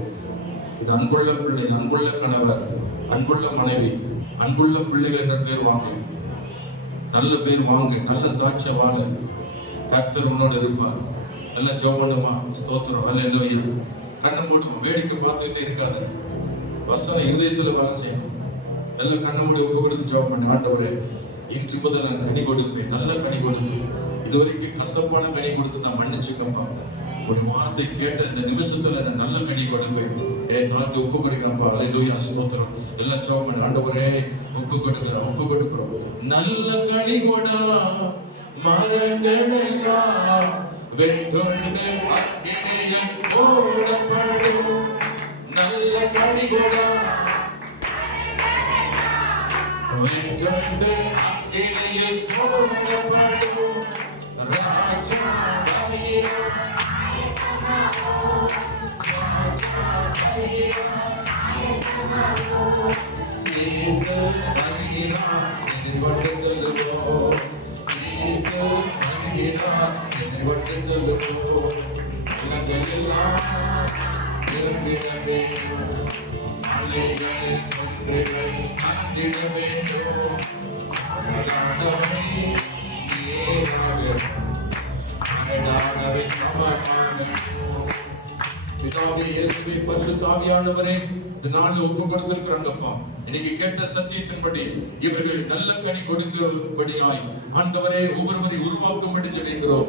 இது அன்புள்ள பிள்ளை, அன்புள்ள கணவர், அன்புள்ள மனைவி, அன்புள்ள பிள்ளைகள் என்ற பெயர் வாங்கு. நல்ல பேர் வாங்கு, நல்ல சாட்சிய வாழ. கர்த்தர் உன்னோடு இருப்பார். எல்லாம் ஜெபம் பண்ணுமா? ஸ்தோத்திரம். அல்லேலூயா. கண்ணை மூடும், வேடிக்கை பார்த்துட்டே இருக்காத. வசனம் இருதயத்துல வேலை செய்யணும். எல்லாம் கண்ணை மூடி ஒப்பு கொடுத்து ஜெபம் பண்ணு. ஆண்டவரே, இன்று முதல் நான் கனி கொடுப்பேன், நல்ல கனி கொடுப்பேன். இதுவரைக்கும் கசப்பான கனி கொடுத்து நான் மன்னிச்சுக்கப்பா. ஒரு வார்த்தை கேட்ட இந்த நிமிஷத்துல நான் நல்ல கனி கொடுப்பேன். என் தாழ்த்து ஒப்பு கொடுக்கிறப்பா. அல்லேலூயா. ஸ்தோத்திரம். எல்லாம் ஜெபம் பண்ணு. ஆண்டவரே, ஒப்பு கொடுக்கிறோம். நல்ல கனி கொடா மரங்களெல்லாம் வெட்டுண்டு அக்கினியில் போடப்படும். நல்ல கனி கொடா வெட்டுண்டு அக்கினியில் போடப்படும். ராஜா ஆகவே பரிசுத்த ஆவியானவரே இந்த நாள் ஒப்பு கொடுத்திருக்கிறாங்கப்பா. இன்னைக்கு கேட்ட சத்தியத்தின்படி இவர்கள் நல்ல கனி கொடுக்கும்படியாய் ஆண்டவரே ஒவ்வொருவரை உருவாக்கும்படி ஜெபிக்கிறோம்.